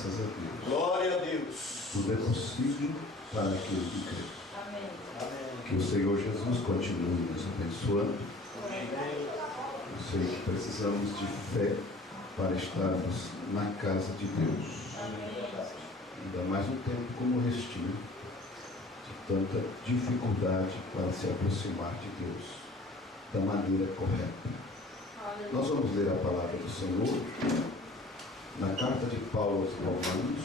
Graças a Deus. Glória a Deus. Tudo é possível para aquele que crê. Amém. Que o Senhor Jesus continue nos abençoando. Eu sei que precisamos de fé para estarmos na casa de Deus. Ainda mais um tempo como este, né? De tanta dificuldade para se aproximar de Deus da maneira correta. Nós vamos ler a palavra do Senhor na carta de Paulo aos Romanos,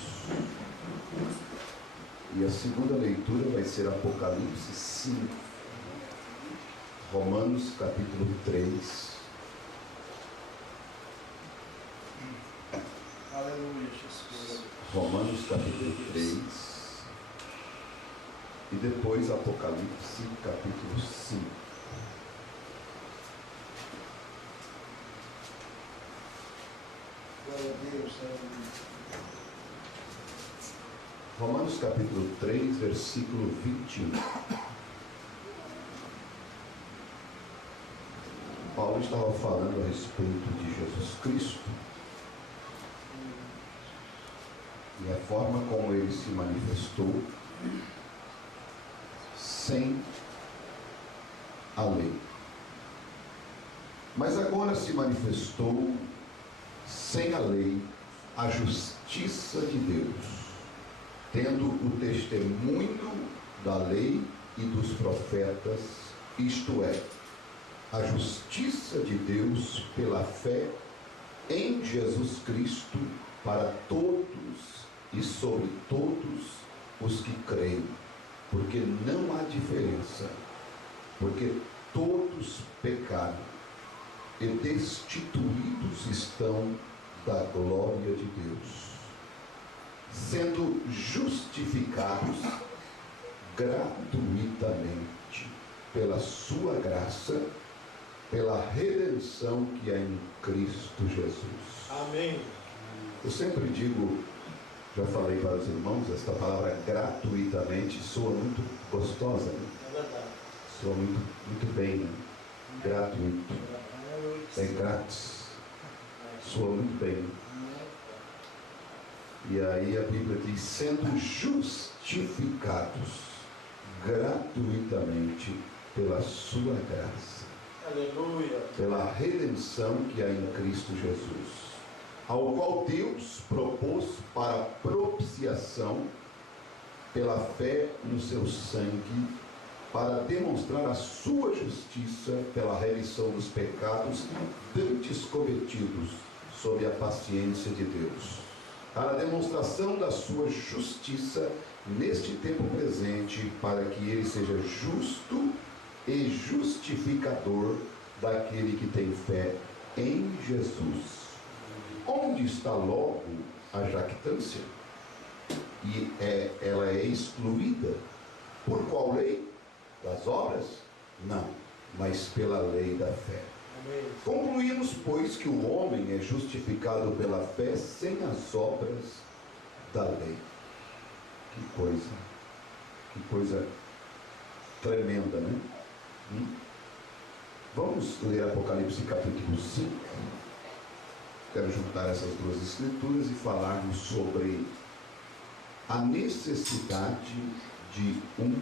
e a segunda leitura vai ser Apocalipse 5, Romanos capítulo 3. Aleluia, Jesus. Romanos capítulo 3 e depois Apocalipse capítulo 5. Glória a Deus. Romanos capítulo 3, versículo 21. Paulo estava falando a respeito de Jesus Cristo e a forma como ele se manifestou sem a lei. Mas agora se manifestou sem a lei a justiça de Deus, tendo o testemunho da lei e dos profetas, isto é, a justiça de Deus pela fé em Jesus Cristo para todos e sobre todos os que creem, porque não há diferença, porque todos pecaram e destituídos estão da glória de Deus, sendo justificados gratuitamente pela sua graça, pela redenção que é em Cristo Jesus. Amém. Eu sempre digo, já falei para os irmãos, esta palavra gratuitamente soa muito gostosa, né? É verdade. Soa muito bem, né? Gratuito, é grátis, soa muito bem, né? E aí a Bíblia diz, sendo justificados gratuitamente pela sua graça, Aleluia. pela redenção que há em Cristo Jesus, ao qual Deus propôs para propiciação pela fé no seu sangue, para demonstrar a sua justiça pela remissão dos pecados dantes cometidos sob a paciência de Deus, para a demonstração da sua justiça neste tempo presente, para que ele seja justo e justificador daquele que tem fé em Jesus. Onde está logo a jactância? E ela é excluída por qual lei? Das obras? Não, mas pela lei da fé. Amém. Concluímos, pois, que o homem é justificado pela fé sem as obras da lei. Que coisa tremenda, né? Vamos ler Apocalipse capítulo 5. Quero juntar essas duas escrituras e falarmos sobre a necessidade de um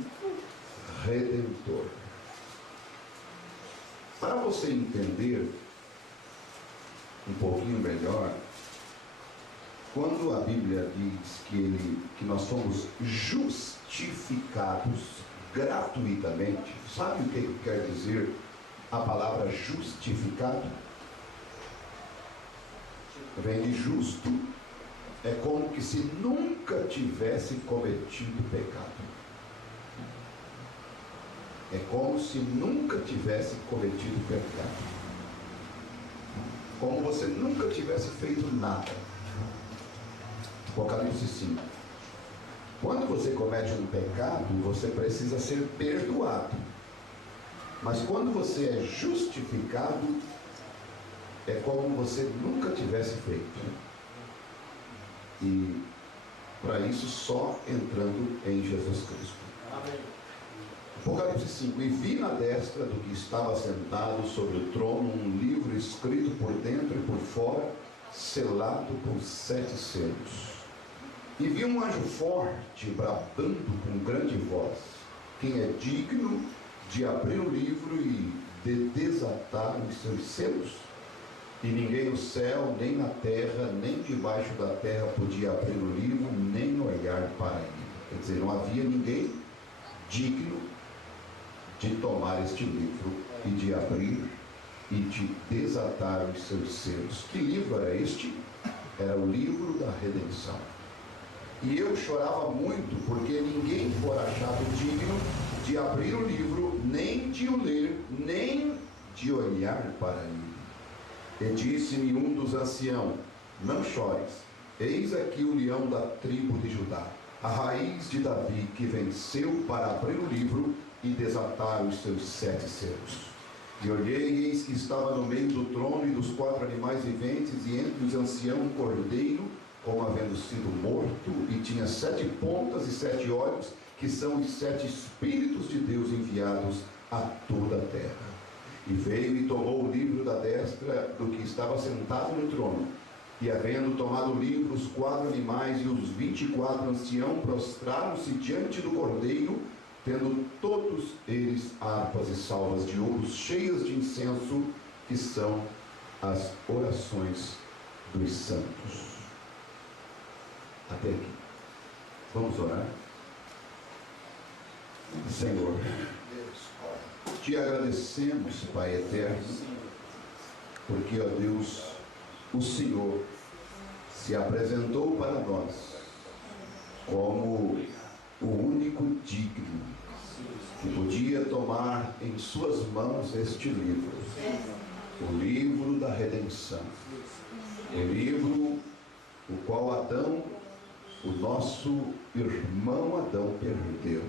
Redentor. Para você entender um pouquinho melhor, quando a Bíblia diz que nós somos justificados gratuitamente, sabe o que quer dizer a palavra justificado? Vem de justo, é como que se nunca tivesse cometido pecado. É como se nunca tivesse cometido pecado. Como você nunca tivesse feito nada. Apocalipse 5. Quando você comete um pecado, você precisa ser perdoado. Mas quando você é justificado, é como você nunca tivesse feito. E para isso só entrando em Jesus Cristo. Amém. Apocalipse 5. E vi na destra do que estava sentado sobre o trono um livro escrito por dentro e por fora, selado com 7 selos. E vi um anjo forte bradando com grande voz: quem é digno de abrir o livro e de desatar os seus selos? E ninguém no céu, nem na terra, nem debaixo da terra podia abrir o livro, nem olhar para ele. Quer dizer, não havia ninguém digno de tomar este livro e de abrir e de desatar os seus selos. Que livro era este? Era o livro da redenção. E eu chorava muito, porque ninguém fora achado digno de abrir o livro, nem de o ler, nem de olhar para ele. E disse-me um dos anciãos: não chores, eis aqui o leão da tribo de Judá, a raiz de Davi, que venceu para abrir o livro e desatar os seus 7 selos. E olhei, e eis que estava no meio do trono e dos 4 animais viventes, e entre os anciãos um cordeiro, como havendo sido morto, e tinha 7 pontas e 7 olhos, que são os 7 Espíritos de Deus enviados a toda a terra. E veio e tomou o livro da destra do que estava sentado no trono. E havendo tomado o livro, os 4 animais e os 24 anciãos prostraram-se diante do cordeiro, tendo todos eles harpas e salvas de ouro cheias de incenso, que são as orações dos santos. Até aqui. Vamos orar. Senhor, te agradecemos, Pai eterno, porque, ó Deus, o Senhor se apresentou para nós como o único digno que podia tomar em suas mãos este livro, o livro da redenção, o livro o qual Adão, o nosso irmão Adão, perdeu.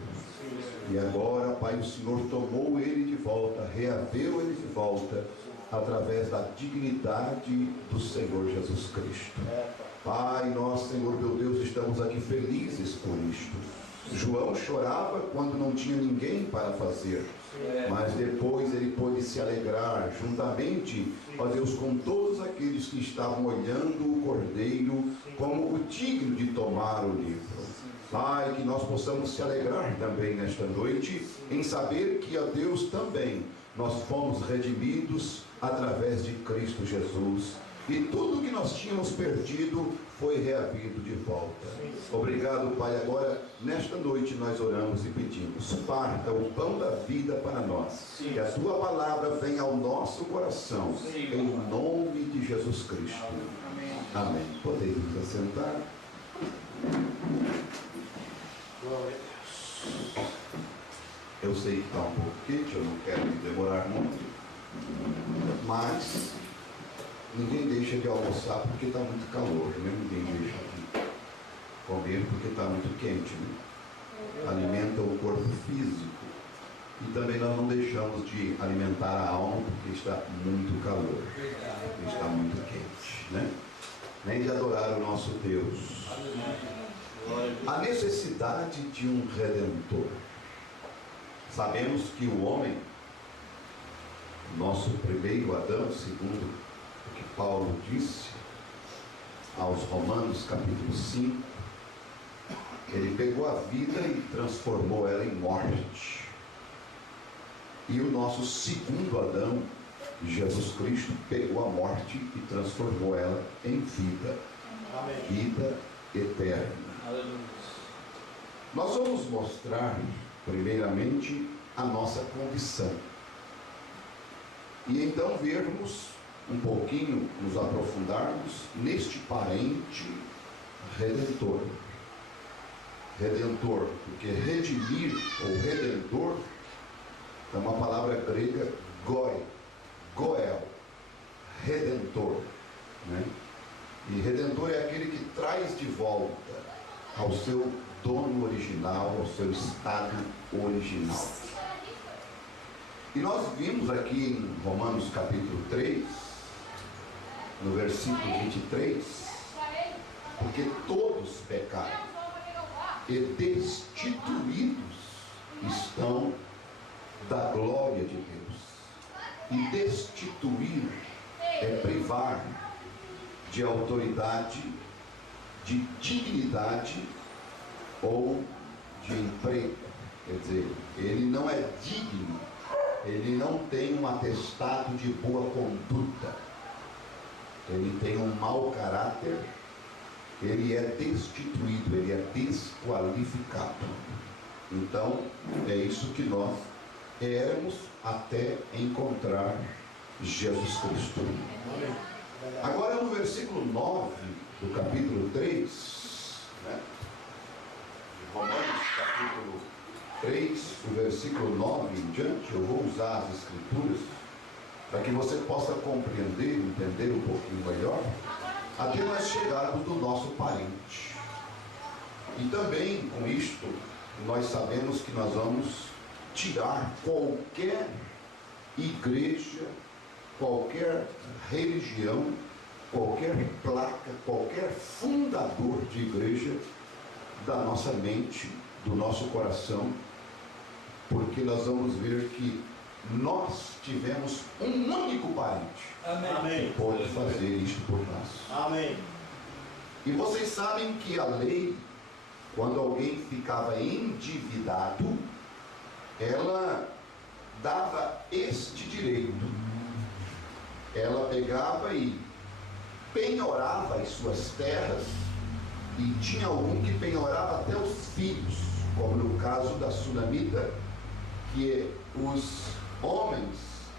E agora, Pai, o Senhor tomou ele de volta, reaveu ele de volta, através da dignidade do Senhor Jesus Cristo. Pai, nós, Senhor meu Deus, estamos aqui felizes por isto. João chorava quando não tinha ninguém para fazer, mas depois ele pôde se alegrar juntamente, ó Deus, com todos aqueles que estavam olhando o Cordeiro como o digno de tomar o livro. Pai, que nós possamos se alegrar também nesta noite em saber que, ó Deus, também nós fomos redimidos através de Cristo Jesus. E tudo que nós tínhamos perdido foi reavido de volta. Obrigado, Pai. Agora, nesta noite, nós oramos e pedimos: parta o pão da vida para nós. Que a tua palavra venha ao nosso coração. Em nome de Jesus Cristo. Amém. Podemos nos assentar. Glória a Deus. Eu sei que está um pouco quente, eu não quero me demorar muito, mas ninguém deixa de almoçar porque está muito calor, né? Ninguém deixa de comer porque está muito quente, né? Alimenta o corpo físico. E também nós não deixamos de alimentar a alma porque está muito calor, está muito quente, né? Nem de adorar o nosso Deus. A necessidade de um Redentor. Sabemos que o homem, nosso primeiro Adão, segundo o que Paulo disse aos Romanos, capítulo 5, ele pegou a vida e transformou ela em morte. E o nosso segundo Adão, Jesus Cristo, pegou a morte e transformou ela em vida. Amém. Vida eterna. Aleluia. Nós vamos mostrar, primeiramente, a nossa condição. E então vermos um pouquinho, nos aprofundarmos neste parente redentor. Redentor, porque redimir ou redentor é uma palavra grega goel, redentor, né? E redentor é aquele que traz de volta ao seu dono original, ao seu estado original. E nós vimos aqui em Romanos capítulo 3, no versículo 23, porque todos pecaram e destituídos estão da glória de Deus. E destituir é privar de autoridade, de dignidade ou de emprego. Quer dizer, ele não é digno, ele não tem um atestado de boa conduta, ele tem um mau caráter, ele é destituído, ele é desqualificado. Então, é isso que nós éramos até encontrar Jesus Cristo. Agora, no versículo 9 do capítulo 3, né? Romanos capítulo 3, o versículo 9 em diante, eu vou usar as escrituras para que você possa compreender, entender um pouquinho melhor, até nós chegarmos do nosso parente. E também com isto, nós sabemos que nós vamos tirar qualquer igreja, qualquer religião, qualquer placa, qualquer fundador de igreja da nossa mente, do nosso coração, porque nós vamos ver que nós tivemos um único parente. Amém. Que pode fazer isto por nós. Amém. E vocês sabem que a lei, quando alguém ficava endividado, ela dava este direito. Ela pegava e penhorava as suas terras, e tinha algum que penhorava até os filhos, como no caso da sunamita, que os homens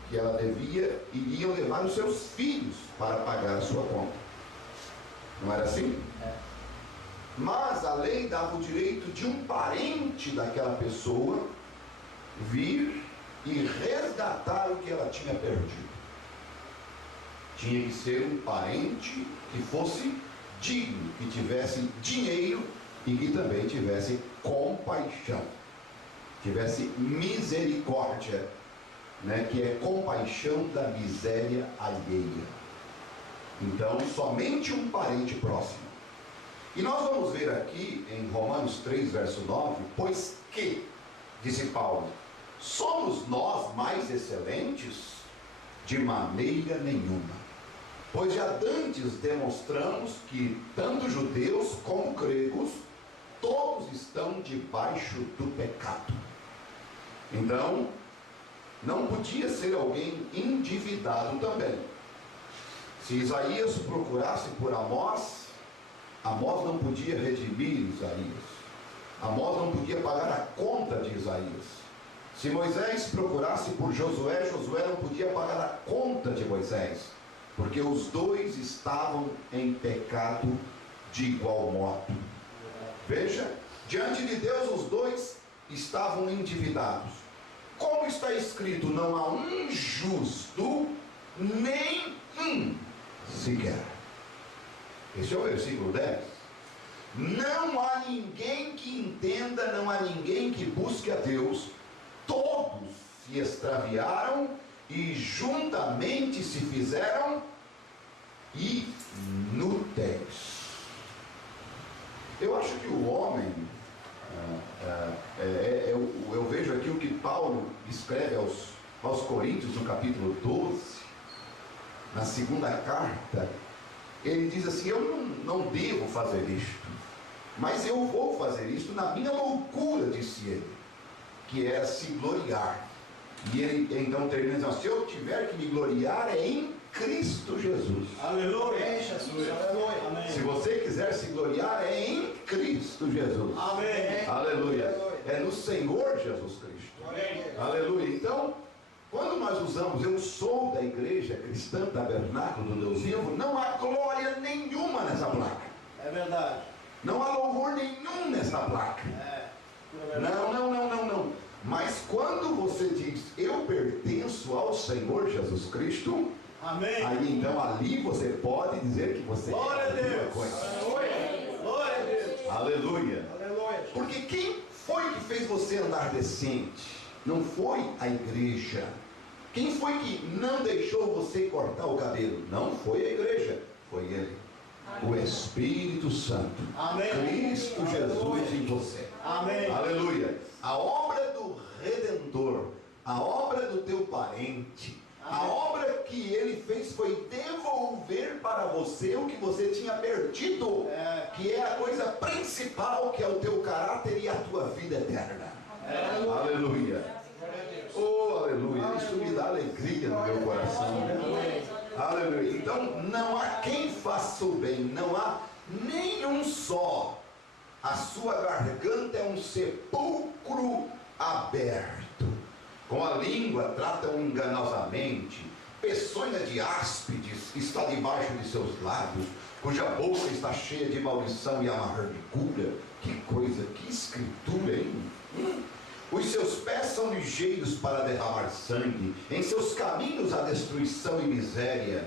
que ela devia iriam levar os seus filhos para pagar a sua conta. Não era assim? Mas a lei dava o direito de um parente daquela pessoa vir e resgatar o que ela tinha perdido. Tinha que ser um parente que fosse digno, que tivesse dinheiro e que também tivesse compaixão, tivesse misericórdia, né? Que é compaixão da miséria alheia. Então, somente um parente próximo. E nós vamos ver aqui em Romanos 3, verso 9, pois que, disse Paulo, somos nós mais excelentes? De maneira nenhuma. Pois já dantes demonstramos que tanto judeus como gregos, todos estão debaixo do pecado. Então, não podia ser alguém endividado também. Se Isaías procurasse por Amós, Amós não podia redimir Isaías. Amós não podia pagar a conta de Isaías. Se Moisés procurasse por Josué, Josué não podia pagar a conta de Moisés, porque os dois estavam em pecado de igual modo. Veja, diante de Deus os dois estavam endividados. Como está escrito, não há um justo, nem um sequer. Esse é o versículo 10. Não há ninguém que entenda, não há ninguém que busque a Deus. Todos se extraviaram e juntamente se fizeram inúteis. Eu acho que o homem, eu vejo aqui o que Paulo escreve aos Coríntios no capítulo 12, na segunda carta. Ele diz assim: eu não devo fazer isto, mas eu vou fazer isto na minha loucura, disse ele, que era se gloriar. E ele então termina dizendo: se eu tiver que me gloriar é em Cristo Jesus. Aleluia. Jesus. Aleluia. Amém. Se você quiser se gloriar é em Cristo Jesus. Amém. Aleluia. É no Senhor Jesus Cristo. Amém. Aleluia. Então, quando nós usamos "eu sou da igreja cristã tabernáculo do Deus vivo", não há glória nenhuma nessa placa. É verdade. Não há louvor nenhum nessa placa. Não. Mas quando você diz "eu pertenço ao Senhor Jesus Cristo", amém, aí então ali você pode dizer que você glória é a Deus. coisa. Aleluia. Glória a Deus. Aleluia. Aleluia. Porque quem foi que fez você andar decente? Não foi a igreja. Quem foi que não deixou você cortar o cabelo? Não foi a igreja, foi ele. O Espírito Santo. Amém. Cristo Jesus em você. Amém. Aleluia. A obra do Redentor, a obra do teu parente, A obra que ele fez foi devolver para você o que você tinha perdido, que é a coisa principal, que é o teu caráter e a tua vida eterna. Aleluia. Oh, aleluia. Isso me dá alegria no meu coração, né? Aleluia. Então, não há quem faça o bem, não há nenhum só. A sua garganta é um sepulcro aberto. Com a língua tratam enganosamente. Peçonha de áspides está debaixo de seus lábios, cuja boca está cheia de maldição e amargura. Que coisa, que escritura, hein? Os seus pés são ligeiros para derramar sangue, em seus caminhos há destruição e miséria,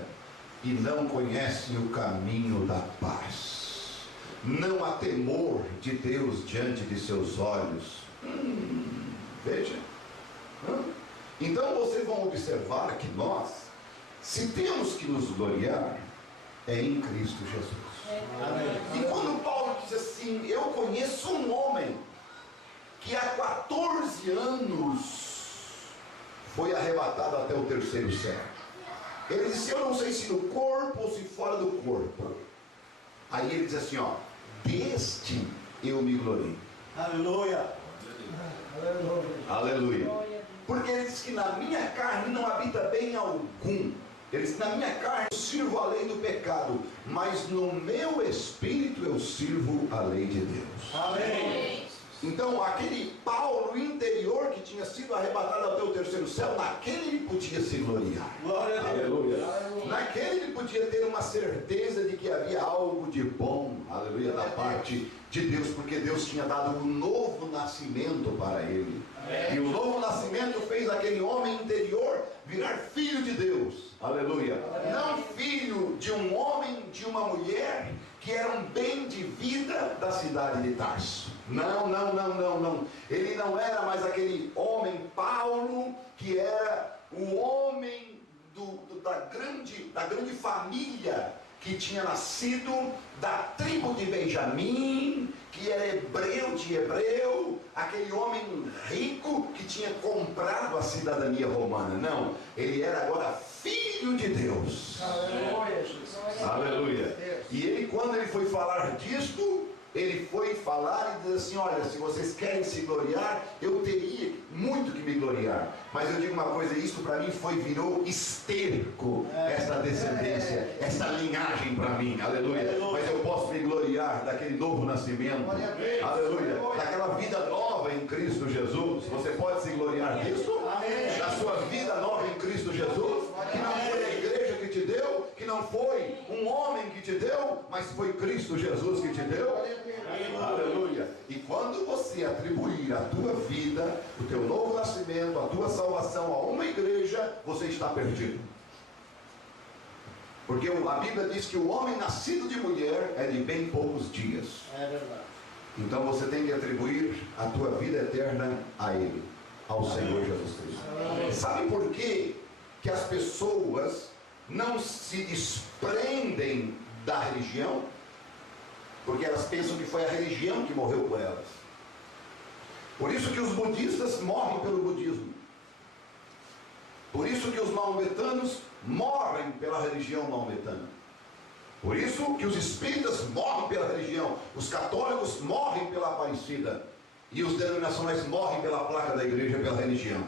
e não conhecem o caminho da paz. Não há temor de Deus diante de seus olhos. Veja. Então vocês vão observar que nós, se temos que nos gloriar, é em Cristo Jesus. E quando Paulo diz assim, eu conheço um homem que há 14 anos foi arrebatado até o terceiro céu. Ele disse, eu não sei se no corpo ou se fora do corpo. Aí ele diz assim, ó, deste eu me glorio. Aleluia. Aleluia. Porque ele diz que na minha carne não habita bem algum. Ele diz, na minha carne eu sirvo a lei do pecado, mas no meu espírito eu sirvo a lei de Deus. Amém. Então aquele Paulo interior que tinha sido arrebatado até o terceiro céu, naquele ele podia se gloriar. Glória a Deus. Aleluia. Naquele ele podia ter uma certeza de que havia algo de bom, aleluia, da parte de Deus, porque Deus tinha dado um novo nascimento para ele. Amém. E o novo nascimento fez aquele homem interior virar filho de Deus. Aleluia. Amém. Não filho de um homem, de uma mulher que era um bem de vida da cidade de Tarso. Não. Ele não era mais aquele homem Paulo, que era o homem da grande família que tinha nascido da tribo de Benjamim, que era hebreu de hebreu, aquele homem rico que tinha comprado a cidadania romana. Não, ele era agora filho de Deus. Aleluia, Jesus. Aleluia. E ele, quando ele foi falar disto, ele foi falar e diz assim, olha, se vocês querem se gloriar, eu teria muito que me gloriar, mas eu digo uma coisa, isso para mim virou esterco, essa descendência, essa linhagem para mim, aleluia. Mas eu posso me gloriar daquele novo nascimento, aleluia, daquela vida nova em Cristo Jesus. Você pode se gloriar disso? Da sua vida nova em Cristo Jesus, que não foi a igreja que te deu, que não foi um homem que te deu, mas foi Cristo Jesus que te deu. Aleluia. E quando você atribuir a tua vida, o teu novo nascimento, a tua salvação a uma igreja, você está perdido. Porque a Bíblia diz que o homem nascido de mulher é de bem poucos dias. É verdade. Então você tem que atribuir a tua vida eterna a Ele, ao Senhor Jesus Cristo. Amém. Sabe por quê que as pessoas não se desprendem da religião? Porque elas pensam que foi a religião que morreu por elas. Por isso que os budistas morrem pelo budismo. Por isso que os maometanos morrem pela religião maometana. Por isso que os espíritas morrem pela religião. Os católicos morrem pela Aparecida. E os denominacionais morrem pela placa da igreja, pela religião.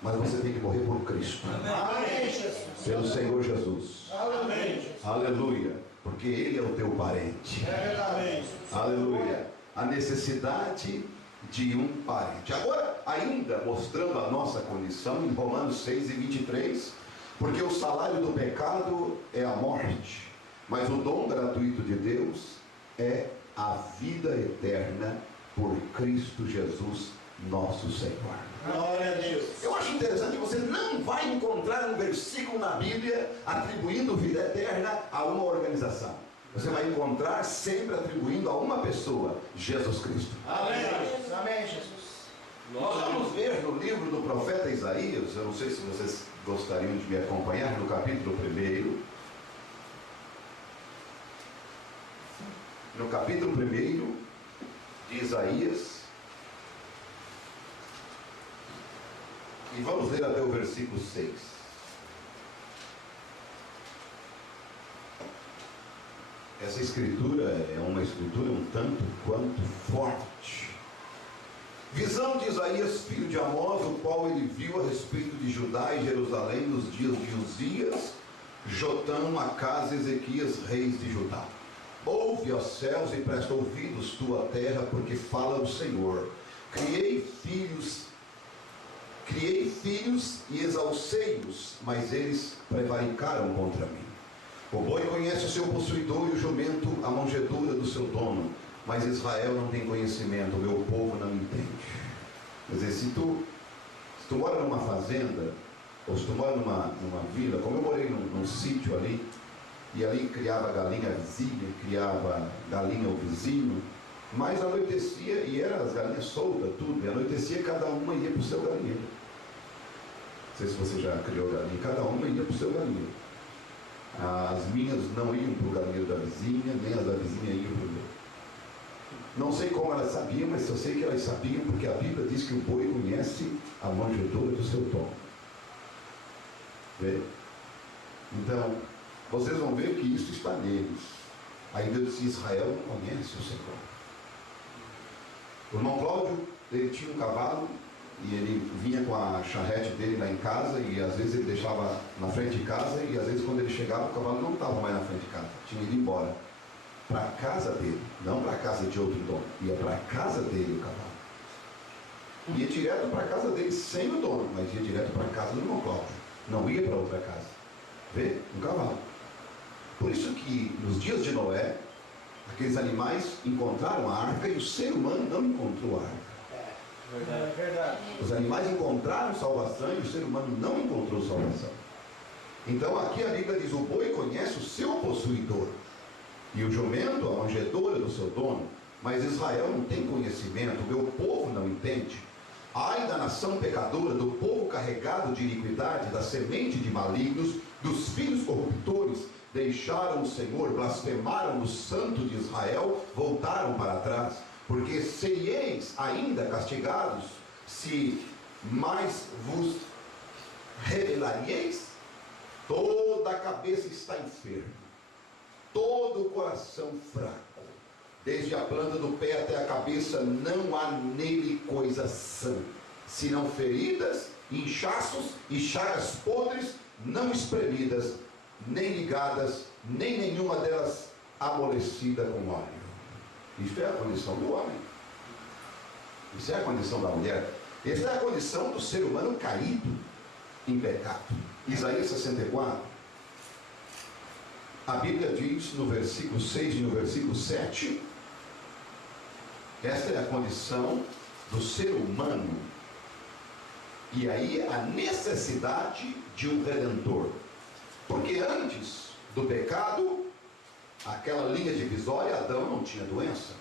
Mas você tem que morrer por Cristo. Amém, Jesus. Pelo Senhor Jesus. Amém. Aleluia. Porque Ele é o teu parente. Amém. Aleluia. A necessidade de um parente. Agora, ainda mostrando a nossa condição, em Romanos 6:23, porque o salário do pecado é a morte, mas o dom gratuito de Deus é a vida eterna por Cristo Jesus, nosso Senhor. Glória a Deus. Eu acho interessante, você não vai encontrar um versículo na Bíblia atribuindo vida eterna a uma organização. Você vai encontrar sempre atribuindo a uma pessoa, Jesus Cristo. Amém. Amém, Jesus. Nós vamos ver no livro do profeta Isaías, eu não sei se vocês gostariam de me acompanhar, no capítulo 1. No capítulo 1 de Isaías. E vamos ler até o versículo 6. Essa escritura é uma escritura um tanto quanto forte. Visão de Isaías, filho de Amós, o qual ele viu a respeito de Judá e Jerusalém nos dias de Uzias, Jotão, Acás e Ezequias, reis de Judá. Ouve, ó céus, e presta ouvidos tua terra, porque fala o Senhor. Criei filhos e exalcei-os, mas eles prevaricaram contra mim. O boi conhece o seu possuidor e o jumento a manjedoura do seu dono, mas Israel não tem conhecimento, o meu povo não entende. Quer dizer, se tu mora numa fazenda, ou se tu mora numa vila, como eu morei num sítio ali, e ali criava galinha vizinha, criava galinha o vizinho, mas anoitecia, e eram as galinhas soltas, tudo, e anoitecia, cada uma ia para o seu galinheiro. Não sei se você já criou galinha, cada uma ia para o seu galinheiro. As minhas não iam para o galinheiro da vizinha, nem as da vizinha iam para o meu. Não sei como elas sabiam, mas eu sei que elas sabiam, porque a Bíblia diz que o boi conhece a manjedoura do seu dono. Vê? Então, vocês vão ver que isso está neles. Aí Deus disse: Israel não conhece o Senhor. O irmão Cláudio, ele tinha um cavalo, e ele vinha com a charrete dele lá em casa, e às vezes ele deixava na frente de casa, e às vezes quando ele chegava, o cavalo não estava mais na frente de casa, tinha ido embora para a casa dele, não para a casa de outro dono, ia para a casa dele o cavalo. Ia direto para a casa dele sem o dono, mas ia direto para a casa do irmão Cláudio, não ia para outra casa. Vê? Um cavalo. Por isso que nos dias de Noé, aqueles animais encontraram a arca e o ser humano não encontrou a arca. Verdade. Os animais encontraram salvação e o ser humano não encontrou salvação. Então aqui a Bíblia diz: o boi conhece o seu possuidor, e o jumento a manjedoura do seu dono, mas Israel não tem conhecimento, o meu povo não entende. Ai da nação pecadora, do povo carregado de iniquidade, da semente de malignos, dos filhos corruptores, deixaram o Senhor, blasfemaram o Santo de Israel, voltaram para trás. Porque sereis ainda castigados, se mais vos rebelareis. Toda a cabeça está enferma, todo o coração fraco, desde a planta do pé até a cabeça, não há nele coisa sã, senão feridas, inchaços e chagas podres, não espremidas, nem ligadas, nem nenhuma delas amolecida com óleo. Isso é a condição do homem. Isso é a condição da mulher. Essa é a condição do ser humano caído em pecado. Isaías 64. A Bíblia diz no versículo 6 e no versículo 7. Esta é a condição do ser humano. E aí a necessidade de um redentor. Porque antes do pecado, aquela linha divisória, Adão não tinha doença,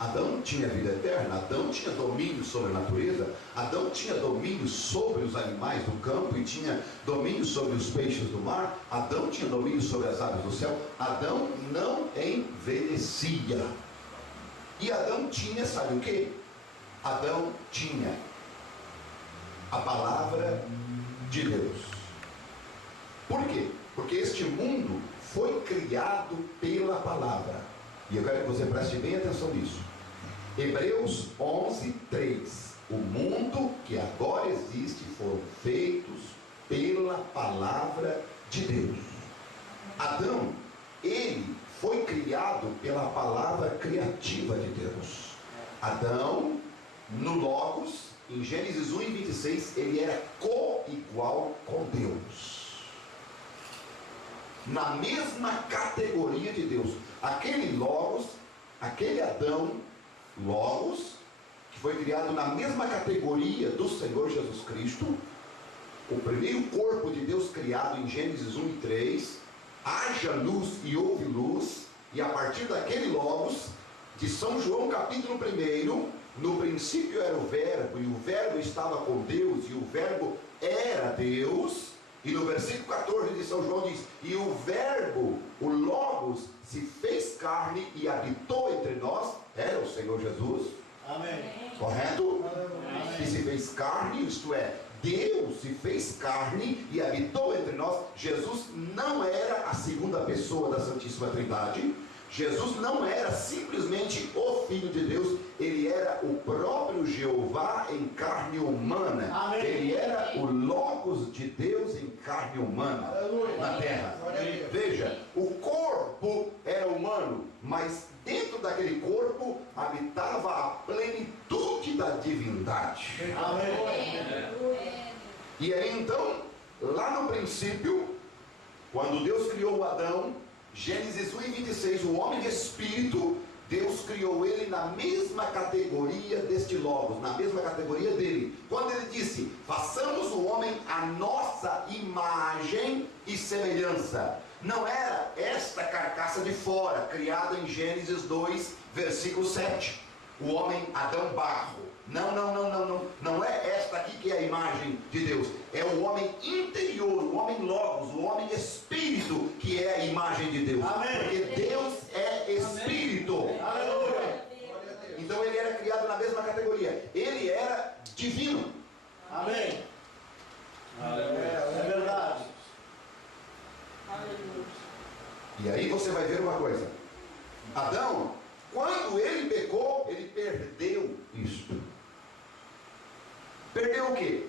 Adão tinha vida eterna, Adão tinha domínio sobre a natureza, Adão tinha domínio sobre os animais do campo e tinha domínio sobre os peixes do mar, Adão tinha domínio sobre as aves do céu. Adão não envelhecia. E Adão tinha, sabe o que? Adão tinha a palavra de Deus. Por quê? Porque este mundo foi criado pela palavra. E eu quero que você preste bem atenção nisso. Hebreus 11, 3. O mundo que agora existe foram feitos pela palavra de Deus. Adão, ele foi criado pela palavra criativa de Deus. Adão, no Logos, em Gênesis 1 e 26, ele era co-igual com Deus. Na mesma categoria de Deus. Aquele Logos, aquele Adão, Logos, que foi criado na mesma categoria do Senhor Jesus Cristo, o primeiro corpo de Deus criado em Gênesis 1 e 3, haja luz e houve luz, e a partir daquele Logos, de São João capítulo 1, no princípio era o verbo, e o verbo estava com Deus, e o verbo era Deus. E no versículo 14 de São João diz: e o verbo, o Logos, se fez carne e habitou entre nós. Era o Senhor Jesus. Amém. Correto? Amém. E se fez carne, isto é, Deus se fez carne e habitou entre nós. Jesus não era a segunda pessoa da Santíssima Trindade. Jesus não era simplesmente o Filho de Deus, ele era o próprio Jeová em carne humana. Amém. Ele era o Logos de Deus em carne humana. Aleluia. Na terra. Aleluia. Veja, o corpo era humano, mas dentro daquele corpo habitava a plenitude da divindade. Amém. E aí então, lá no princípio, quando Deus criou Adão, Gênesis 1:26, o homem espírito, Deus criou ele na mesma categoria deste Logos, na mesma categoria dele. Quando ele disse, façamos o homem à nossa imagem e semelhança, não era esta carcaça de fora, criada em Gênesis 2, versículo 7, o homem Adão barro. Não é esta aqui que é a imagem de Deus, é o homem interior, o homem Logos, o homem espírito que é a imagem de Deus. Amém. Porque Deus é espírito. Aleluia. Então ele era criado na mesma categoria, ele era divino. Amém. É verdade. E aí você vai ver uma coisa, Adão, quando ele pecou, ele perdeu isto. Perdeu o quê?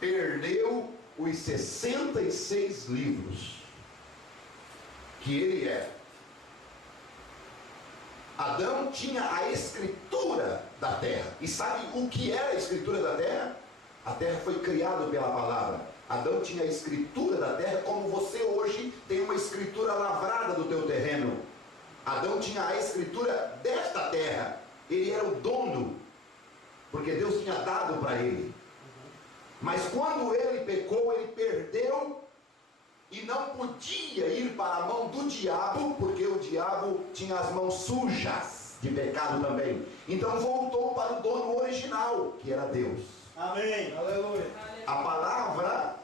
Perdeu os 66 livros que ele era. Adão tinha a escritura da terra. E sabe o que era a escritura da terra? A terra foi criada pela palavra. Adão tinha a escritura da terra, como você hoje tem uma escritura lavrada do teu terreno. Adão tinha a escritura desta terra. Ele era o dono, porque Deus tinha dado para ele. Mas quando ele pecou, ele perdeu e não podia ir para a mão do diabo, porque o diabo tinha as mãos sujas de pecado também. Então voltou para o dono original, que era Deus. Amém. Aleluia. A palavra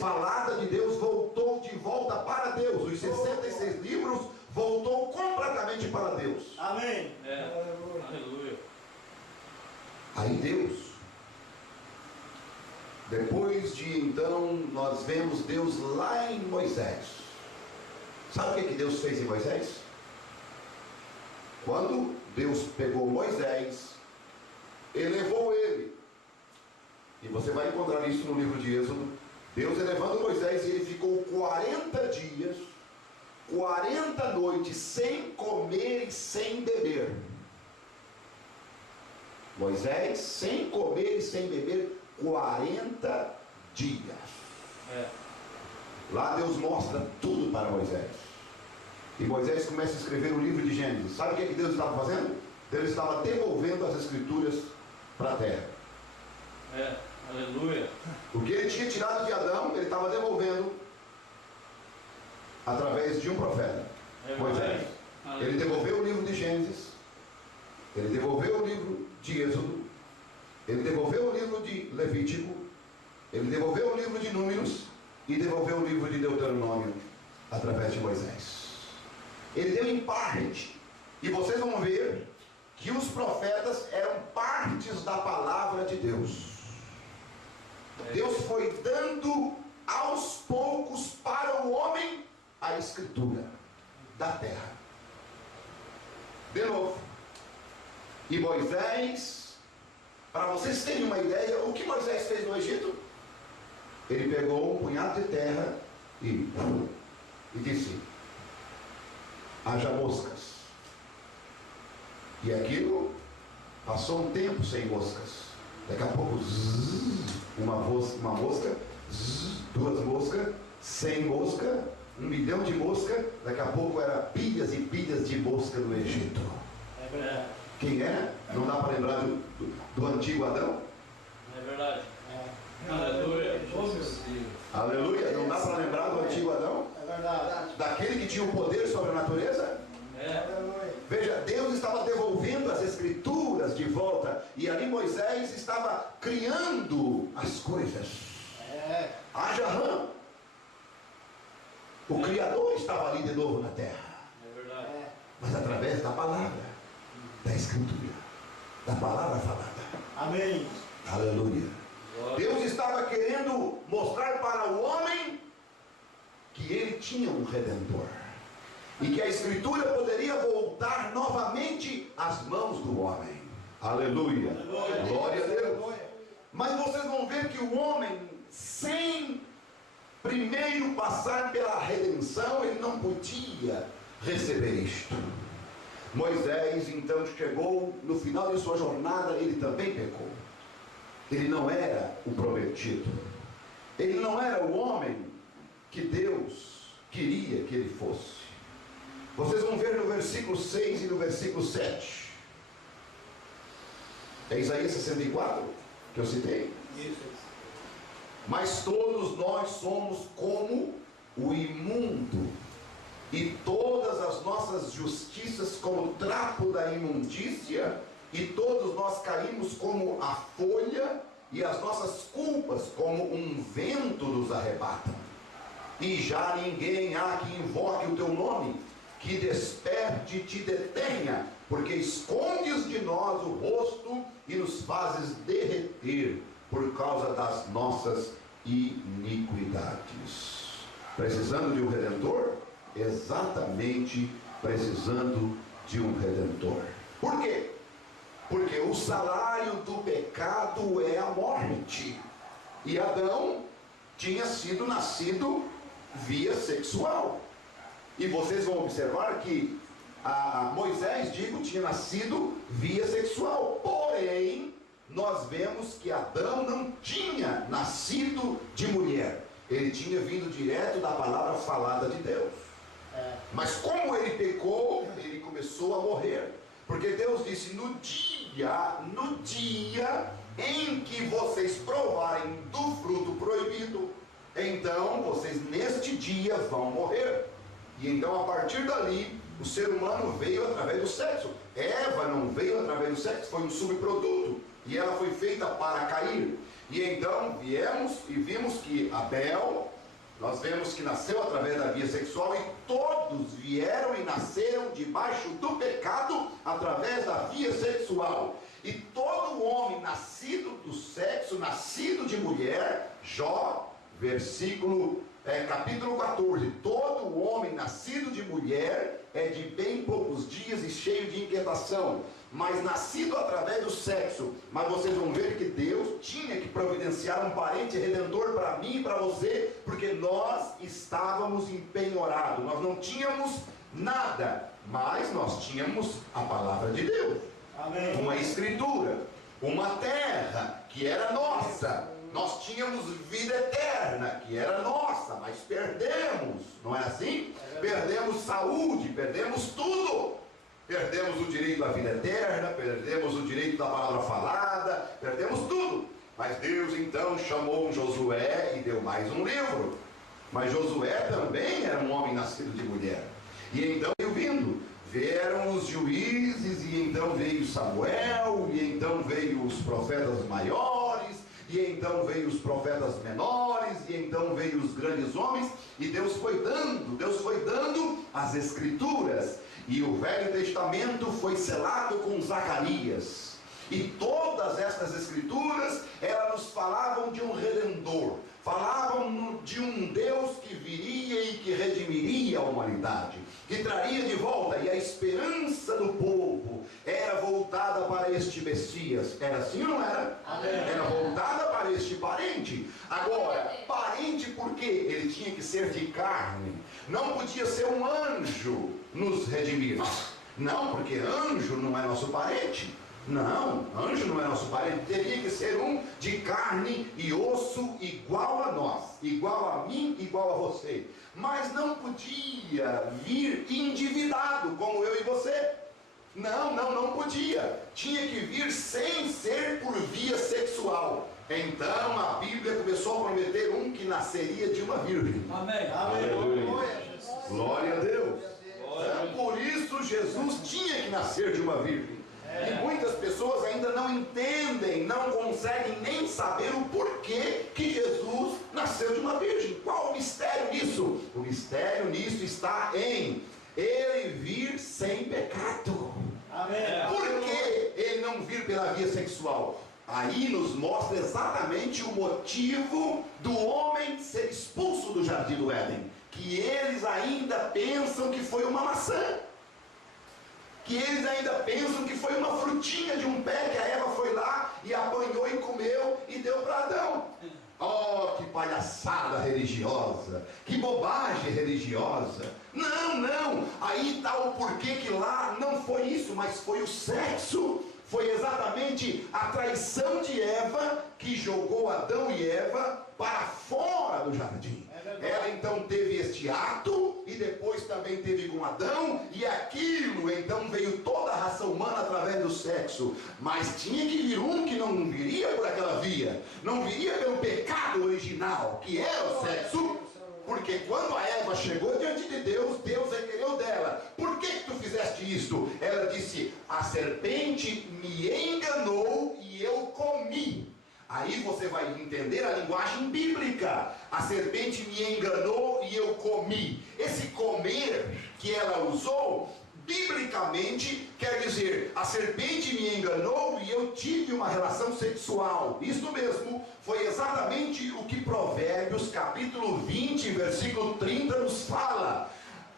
falada de Deus voltou de volta para Deus. Os 66 livros voltou completamente para Deus. Amém. Aleluia. Aí Deus, depois de então, nós vemos Deus lá em Moisés. Sabe o que Deus fez em Moisés? Quando Deus pegou Moisés, elevou ele, e você vai encontrar isso no livro de Êxodo, Deus elevando Moisés, e ele ficou 40 dias, 40 noites, sem comer e sem beber. Moisés, sem comer e sem beber, 40 dias. Lá Deus mostra tudo para Moisés. E Moisés começa a escrever o livro de Gênesis. Sabe o que Deus estava fazendo? Deus estava devolvendo as escrituras para a terra. Aleluia. O que ele tinha tirado de Adão, ele estava devolvendo através de um profeta, Moisés. Ele devolveu o livro de Gênesis, ele devolveu o livro de Êxodo, ele devolveu o livro de Levítico, ele devolveu o livro de Números e devolveu o livro de Deuteronômio através de Moisés. Ele deu em parte, e vocês vão ver que os profetas eram partes da palavra de Deus. Deus foi dando aos poucos para o homem a escritura da terra. De novo. E Moisés, para vocês terem uma ideia, o que Moisés fez no Egito? Ele pegou um punhado de terra e disse: haja moscas. E aquilo passou um tempo sem moscas. Daqui a pouco, uma mosca, duas moscas, 100 moscas, 1 milhão de moscas. Daqui a pouco era pilhas e pilhas de mosca no Egito. É verdade. Quem é? Não dá para lembrar do antigo Adão? É verdade. Aleluia. Aleluia. Não dá para lembrar do antigo Adão? É verdade. Daquele que tinha o poder sobre a natureza? Veja, Deus estava devolvendo as escrituras de volta, e ali Moisés estava criando as coisas. Haja rã. O Criador estava ali de novo na terra. É verdade. Mas através da palavra, da escritura, da palavra falada. Amém. Aleluia. Deus estava querendo mostrar para o homem que ele tinha um redentor. e que a escritura poderia voltar novamente às mãos do homem. Aleluia. Glória a Deus. Mas vocês vão ver que o homem, sem primeiro passar pela redenção, ele não podia receber isto. Moisés então chegou no final de sua jornada, ele também pecou. Ele não era o prometido, ele não era o homem que Deus queria que ele fosse. Vocês vão ver no versículo 6 e no versículo 7. É Isaías 64 que eu citei. Mas todos nós somos como o imundo, e todas as nossas justiças como trapo da imundícia, e todos nós caímos como a folha, e as nossas culpas como um vento nos arrebata. E já ninguém há que invoque o teu nome, que desperte e te detenha, porque escondes de nós o rosto e nos fazes derreter por causa das nossas iniquidades. Precisando de um Redentor? Exatamente precisando de um Redentor. Por quê? Porque o salário do pecado é a morte. E Adão tinha sido nascido via sexual. E vocês vão observar que Moisés, tinha nascido via sexual. Porém, nós vemos que Adão não tinha nascido de mulher. Ele tinha vindo direto da palavra falada de Deus. Mas como ele pecou, ele começou a morrer. Porque Deus disse: no dia em que vocês provarem do fruto proibido, então vocês neste dia vão morrer. E então a partir dali, o ser humano veio através do sexo. Eva não veio através do sexo, foi um subproduto. E ela foi feita para cair. E então viemos e vimos que Abel, nós vemos que nasceu através da via sexual, e todos vieram e nasceram debaixo do pecado através da via sexual. E todo homem nascido do sexo, nascido de mulher, Jó, capítulo 14, todo homem nascido de mulher é de bem poucos dias e cheio de inquietação, mas nascido através do sexo. Mas vocês vão ver que Deus tinha que providenciar um parente redentor para mim e para você, porque nós estávamos empenhorados, nós não tínhamos nada, mas nós tínhamos a palavra de Deus. Amém. Uma escritura, uma terra que era nossa. Nós tínhamos vida eterna, que era nossa, mas perdemos, não é assim? Perdemos saúde, perdemos tudo. Perdemos o direito à vida eterna, perdemos o direito da palavra falada, perdemos tudo. Mas Deus então chamou Josué e deu mais um livro. Mas Josué também era um homem nascido de mulher. E então vieram os juízes, e então veio Samuel, e então veio os profetas maiores, e então veio os profetas menores, e então veio os grandes homens, e Deus foi dando as escrituras, e o Velho Testamento foi selado com Zacarias, e todas estas escrituras, elas nos falavam de um Redentor, falavam de um Deus que viria e que redimiria a humanidade, que traria de volta, e a esperança do povo era voltada para este Messias. Era assim ou não era? Amém. Era voltada para este parente. Agora, parente por quê? Ele tinha que ser de carne, não podia ser um anjo nos redimir. Não, porque anjo não é nosso parente. Não, anjo não é nosso parente, teria que ser um de carne e osso, igual a nós, igual a mim, igual a você. Mas não podia vir endividado, como eu e você. Não podia. Tinha que vir sem ser por via sexual. Então a Bíblia começou a prometer um que nasceria de uma virgem. Amém. Aleluia. Glória a Deus. Por isso Jesus tinha que nascer de uma virgem. E muitas pessoas ainda não entendem, não conseguem nem saber o porquê que Jesus nasceu de uma virgem. Qual o mistério nisso? O mistério nisso está em ele vir sem pecado. Amém. Por que ele não vir pela via sexual? Aí nos mostra exatamente o motivo do homem ser expulso do jardim do Éden. que eles ainda pensam que foi uma maçã, que eles ainda pensam que foi uma frutinha de um pé que a Eva foi lá e apanhou e comeu e deu para Adão. Oh, que palhaçada religiosa, que bobagem religiosa. Não, aí está o porquê que lá não foi isso, mas foi o sexo. Foi exatamente a traição de Eva que jogou Adão e Eva para fora do jardim. Ela então teve este ato e depois também teve com Adão, e aquilo então veio toda a raça humana através do sexo. Mas tinha que vir um que não viria por aquela via, não viria pelo pecado original, que era o sexo. Porque quando a Eva chegou diante de Deus, Deus requereu dela: por que tu fizeste isto? Ela disse: a serpente me enganou e eu comi. Aí você vai entender a linguagem bíblica. A serpente me enganou e eu comi. Esse comer que ela usou, biblicamente, quer dizer: a serpente me enganou e eu tive uma relação sexual. Isso mesmo, foi exatamente o que Provérbios capítulo 20, versículo 30 nos fala.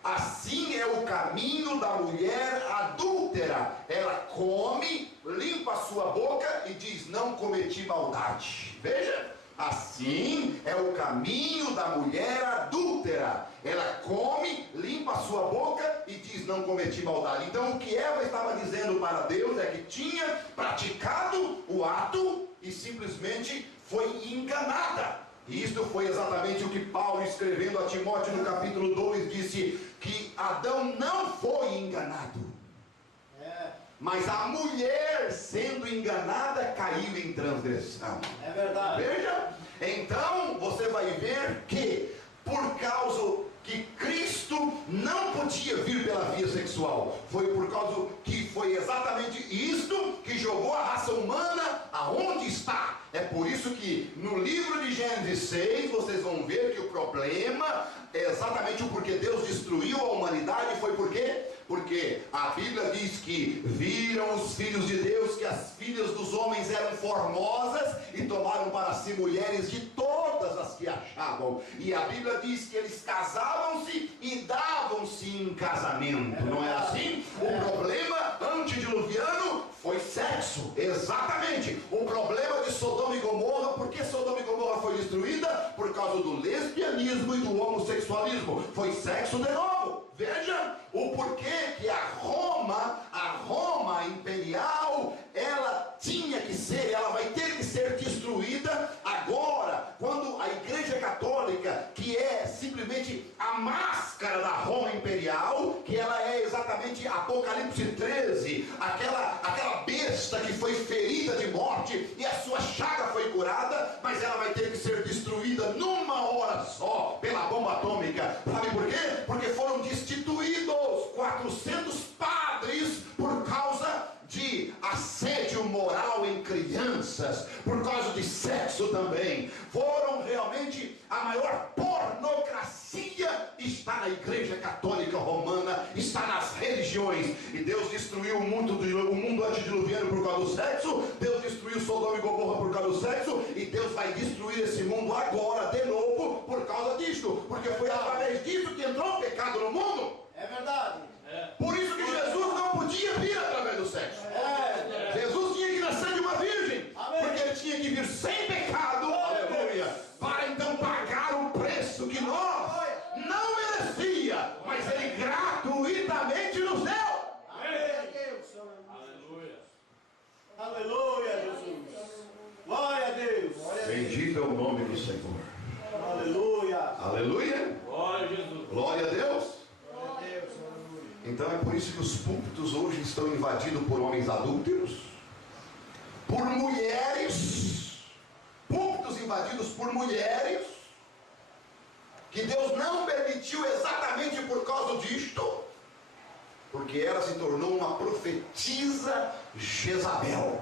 Assim é o caminho da mulher adúltera. Ela come, limpa a sua boca e diz: não cometi maldade. Veja, assim é o caminho da mulher adúltera. Ela come, limpa a sua boca e diz: não cometi maldade. Então o que Eva estava dizendo para Deus é que tinha praticado o ato e simplesmente foi enganada. E isto foi exatamente o que Paulo, escrevendo a Timóteo no capítulo 2, disse: que Adão não foi enganado, mas a mulher, sendo enganada, caiu em transgressão. É verdade. Veja, então você vai ver que por causa que Cristo não podia vir pela via sexual, foi por causa que foi exatamente isto que jogou a raça humana aonde está. É por isso que no livro de Gênesis 6 vocês vão ver que o problema é exatamente o porquê Deus destruiu a humanidade. Foi por quê? Porque a Bíblia diz que viram os filhos de Deus que as filhas dos homens eram formosas e tomaram para si mulheres de todas as que achavam. E a Bíblia diz que eles casavam-se e davam-se em casamento. Não é assim? O problema antediluviano foi sexo. Exatamente. O problema de Sodoma e Gomorra, por que Sodoma e Gomorra foi destruída? Por causa do lesbianismo e do homossexualismo. Foi sexo de novo. Veja o porquê que a Roma imperial, ela tinha que ser, ela vai ter que ser destruída agora, quando a Igreja Católica, que é simplesmente a máscara da Roma imperial, que ela é exatamente Apocalipse 13, aquela besta que foi ferida de morte e a sua chaga foi curada, mas ela vai ter que ser destruída numa hora só pela bomba atômica. Sabe por quê? Porque foram destituídos 400 padres por causa de assédio moral em crianças, por causa de sexo também. Foram realmente a maior pornografia está na Igreja Católica Romana, está nas religiões. E Deus destruiu o mundo antediluviano por causa do sexo. Deus destruiu Sodoma e Gomorra por causa do sexo, e Deus vai destruir esse mundo agora de novo por causa disto, porque foi através disso que entrou o pecado no mundo. É verdade. Por isso que Jesus não podia vir através do sexo. Jesus tinha que nascer de uma virgem. Amém. Porque ele tinha que vir sem pecado, aleluia, para então pagar o preço que nós não merecia, mas ele gratuitamente nos deu. Aleluia. Aleluia, Jesus. Glória a Deus. Bendito é o nome do Senhor. Aleluia. Aleluia. Glória a Jesus. Glória a Deus. Glória a Deus. Então é por isso que os púlpitos hoje estão invadidos por homens adúlteros, por mulheres, púlpitos invadidos por mulheres, que Deus não permitiu exatamente por causa disto, porque ela se tornou uma profetisa Jezabel.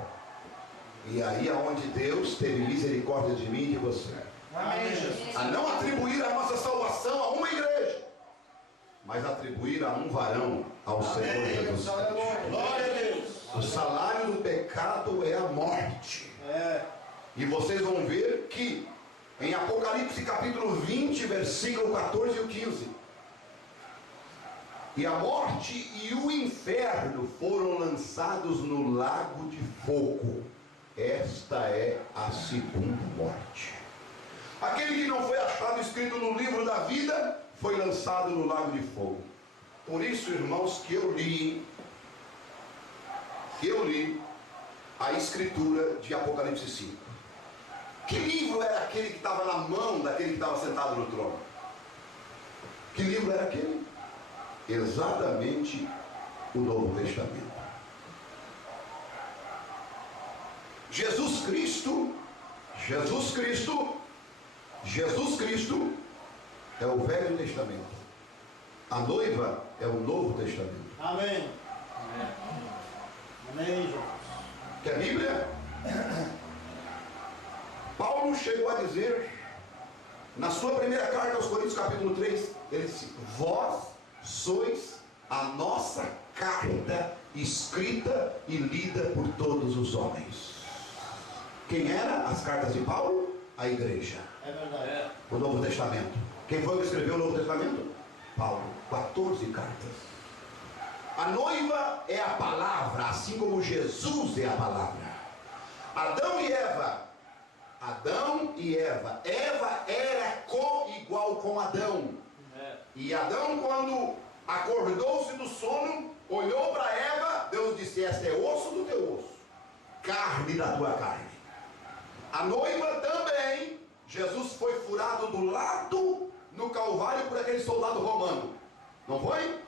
E aí é onde Deus teve misericórdia de mim e de você. Amém, Jesus. A não atribuir a nossa salvação a uma igreja, mas atribuir a um varão, ao Senhor Jesus Cristo. Glória a Deus. O salário do pecado é a morte. É. E vocês vão ver que Em Apocalipse capítulo 20, versículo 14 e 15. E a morte e o inferno foram lançados no lago de fogo. Esta é a segunda morte. Aquele que não foi achado escrito no livro da vida foi lançado no lago de fogo. Por isso, irmãos, que eu li a escritura de Apocalipse 5. Que livro era aquele que estava na mão daquele que estava sentado no trono? Que livro era aquele? Exatamente o Novo Testamento. Jesus Cristo é o Velho Testamento. A noiva é o Novo Testamento. Amém. Amém, Jesus. Que a Bíblia, Paulo chegou a dizer, na sua primeira carta aos Coríntios, capítulo 3, ele disse: vós sois a nossa carta escrita e lida por todos os homens. Quem era as cartas de Paulo? A igreja. É verdade. O Novo Testamento. Quem foi que escreveu o Novo Testamento? Paulo. 14 cartas. A noiva é a palavra, assim como Jesus é a palavra. Adão e Eva. Eva era co-igual com Adão. E Adão, quando acordou-se do sono, olhou para Eva, Deus disse: esta é osso do teu osso, carne da tua carne. A noiva também, Jesus foi furado do lado no Calvário por aquele soldado romano. Não foi?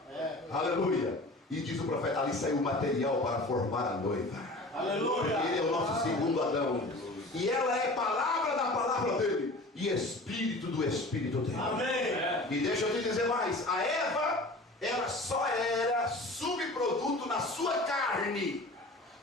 Aleluia. E diz o profeta: ali saiu o material para formar a noiva. Aleluia. Ele é o nosso segundo Adão. E ela é palavra da palavra dele e espírito do espírito dele. Amém. E deixa eu te dizer mais: a Eva, ela só era subproduto na sua carne,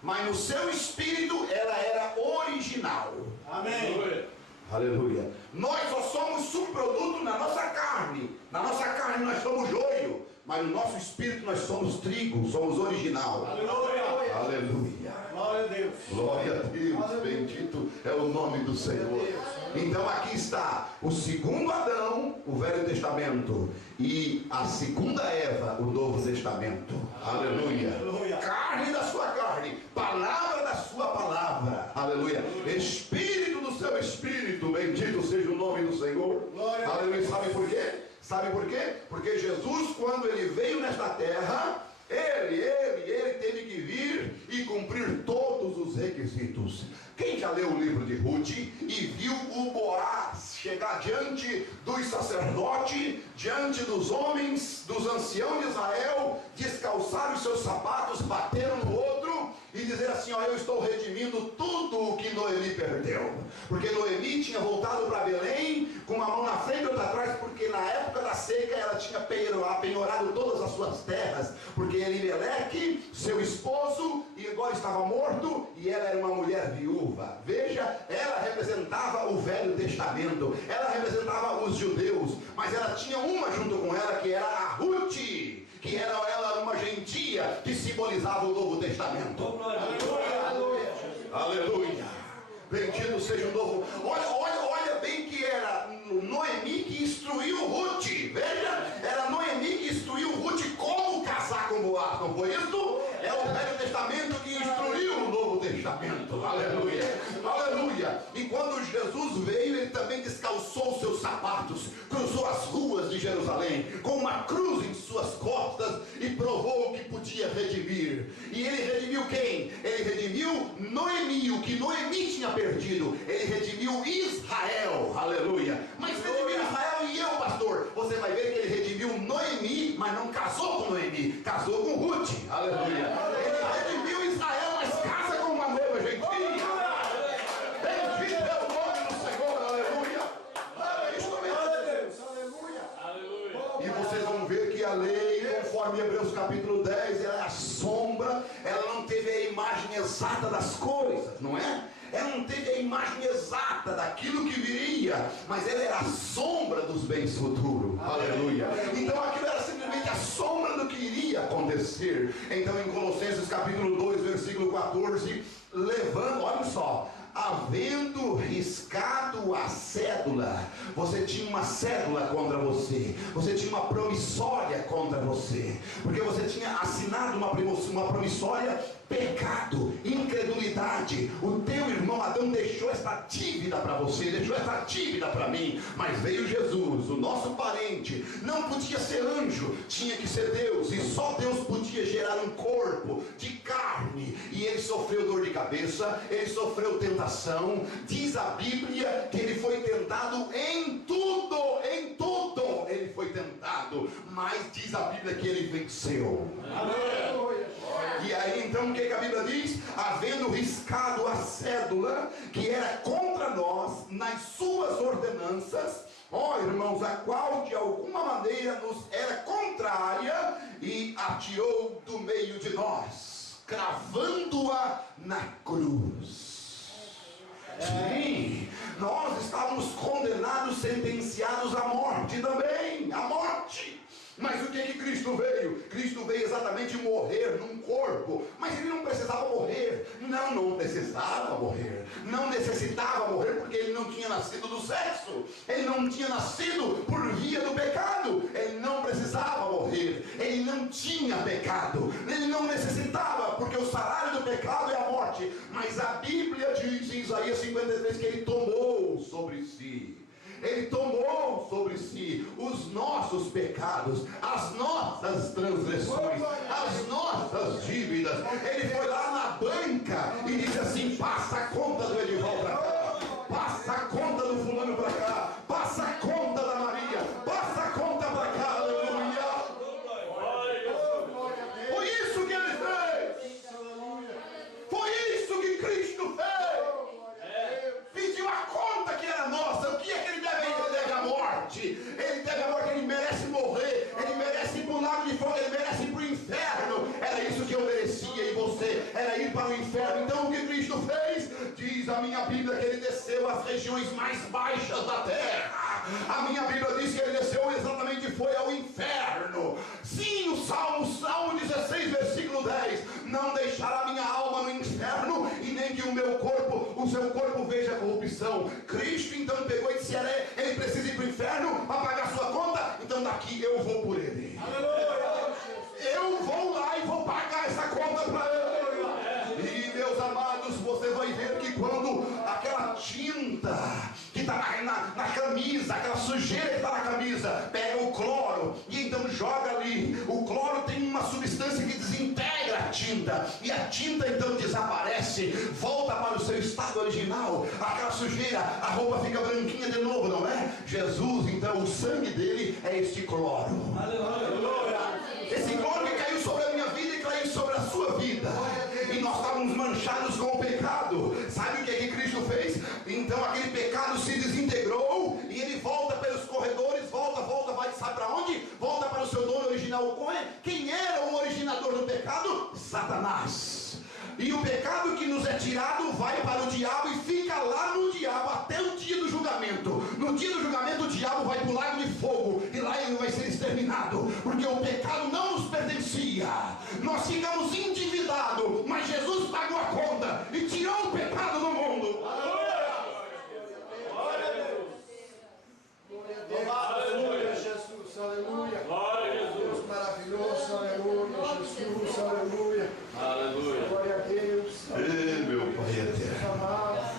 mas no seu espírito ela era original. Amém. Aleluia. Nós só somos subproduto na nossa carne. Na nossa carne nós somos joio, mas no nosso espírito nós somos trigo, somos original. Aleluia. Aleluia. Glória a Deus. Glória a Deus. Aleluia. Bendito é o nome do Senhor. Então aqui está o segundo Adão, o Velho Testamento, e a segunda Eva, o Novo Testamento. Aleluia. Aleluia. Carne da sua carne, palavra da sua palavra. Aleluia. Espírito do seu espírito. Bendito seja o nome do Senhor. Glória a Aleluia. Sabe por quê? Sabe por quê? Porque Jesus, quando ele veio nesta terra, ele teve que vir e cumprir todos os requisitos. Quem já leu o livro de Ruth e viu o Boaz chegar diante dos sacerdotes, diante dos homens, dos anciãos de Israel, descalçar os seus sapatos, bater um no outro e dizer assim: ó, eu estou redimindo tudo o que Noemi perdeu. Porque Noemi tinha voltado para Belém com uma mão na frente e outra atrás, porque na época da seca ela tinha penhorado todas as suas terras, porque Elimeleque, seu esposo, e agora estava morto, e ela era uma mulher viúva. Veja, ela representava o Velho Testamento, ela representava os judeus, mas ela tinha uma junto com ela, que era a Ruth, que era ela uma gentia que simbolizava o Novo Testamento. Aleluia. Aleluia. Bendito seja o novo. Olha bem que era Noemi que instruiu Ruth. Veja, era Noemi que instruiu Ruth como casar com Boaz. Não foi isso? É o Velho Testamento que instruiu o Novo Testamento. Aleluia. Aleluia. E quando Jesus veio, ele também descalçou seus sapatos, cruzou as ruas de Jerusalém com uma cruz em suas costas e provou que podia redimir. E ele redimiu quem? Ele redimiu Noemi, o que Noemi tinha perdido. Ele redimiu Israel. Aleluia. Mas redimiu Israel e eu, pastor? Você vai ver que ele redimiu Noemi, mas não casou com Noemi, casou com Ruth. Aleluia. Ele redimiu Israel, mas casa com uma noiva gentia. Bendito é o nome do Senhor. Aleluia. Aleluia. E vocês vão ver que a lei, conforme Hebreus capítulo 10, ela é a sombra, ela não teve a imagem exata das coisas, não é? Ela não teve a imagem exata daquilo que viria, mas ela era a sombra dos bens futuros. Aleluia. Então aquilo era simplesmente a sombra do que iria acontecer. Então em Colossenses capítulo 2, versículo 14, levando, olha só, havendo riscado a cédula. Você tinha uma cédula contra você, você tinha uma promissória contra você, porque você tinha assinado uma promissória: pecado, incredulidade. O teu irmão Adão deixou esta dívida para você, deixou esta dívida para mim. Mas veio Jesus, o nosso parente. Não podia ser anjo, tinha que ser Deus, e só Deus podia gerar um corpo de carne. E ele sofreu dor de cabeça, ele sofreu tentação. Diz a Bíblia que ele foi tentado em tudo ele foi tentado, mas diz a Bíblia que ele venceu. Aleluia. E aí então o que a Bíblia diz? Havendo riscado a cédula que era contra nós nas suas ordenanças, irmãos, a qual de alguma maneira nos era contrária, e atirou do meio de nós, cravando-a na cruz. Sim, nós estávamos condenados, sentenciados à morte também, à morte. Mas o que Cristo veio? Cristo veio exatamente morrer num corpo. Mas ele não precisava morrer. Não precisava morrer. Não necessitava morrer, porque ele não tinha nascido do sexo. Ele não tinha nascido por via do pecado. Ele não precisava morrer. Ele não tinha pecado. Ele não necessitava, porque o salário do pecado é a morte. Mas a Bíblia diz em Isaías 53 que ele tomou sobre si. Ele tomou sobre si os nossos pecados, as nossas transgressões, as nossas dívidas. Ele foi lá na banca e disse assim: passa a conta do Edivaldo para cá, passa a conta do fulano para cá, passa a conta da Maria, passa a conta para cá. Aleluia. Foi isso que ele fez. Foi isso que Cristo fez. Pediu a conta que era nossa. O que é que ele deve? Ele deve a morte. Ele deve a morte. Ele merece morrer. Ele merece ir para o lago de fogo. Ele merece ir para o inferno. Era isso que eu merecia, e você era ir para o inferno. Então o que Cristo fez? Diz a minha Bíblia que ele desceu às regiões mais baixas da terra. A minha Bíblia diz que ele desceu exatamente, foi ao inferno. Sim, o Salmo 16, versículo 10: não deixará minha alma no inferno, e nem que o seu corpo veja corrupção. Cristo então pegou e disse: ele precisa ir para o inferno para pagar sua conta, então daqui eu vou por ele. Aleluia. Eu vou lá e vou pagar essa conta para ele. E meus amados, você vai ver que quando aquela tinta que está na camisa, aquela sujeira que está na camisa, pega o cloro e então joga ali, o cloro tem uma substância que desintegra a tinta, e a tinta então desaparece, volta para o seu estado original, aquela sujeira, a roupa fica branquinha de novo, não é? Jesus, então, o sangue dele é este cloro. Aleluia. Esse cloro que caiu sobre a minha vida e caiu sobre a sua vida, e nós estávamos manchados com o pecado. Sabe o que Cristo fez? Então aquele pecado se desintegrou, e ele volta pelos corredores, volta, vai, sabe para onde? Volta para o seu dono original. Quem era o originador do pecado? Satanás. E o pecado que nos é tirado vai para o diabo e fica lá no diabo até o dia do julgamento. No dia do julgamento o diabo vai para o lago de fogo, e lá ele vai ser exterminado, porque o pecado não nos pertencia. Nós ficamos endividados, mas Jesus pagou a conta e tirou o pecado do mundo. Aleluia, Jesus, aleluia. Glória a Jesus. Deus maravilhoso, aleluia, Jesus, aleluia. Aleluia. Glória a Deus. Ei, meu Pai eterno.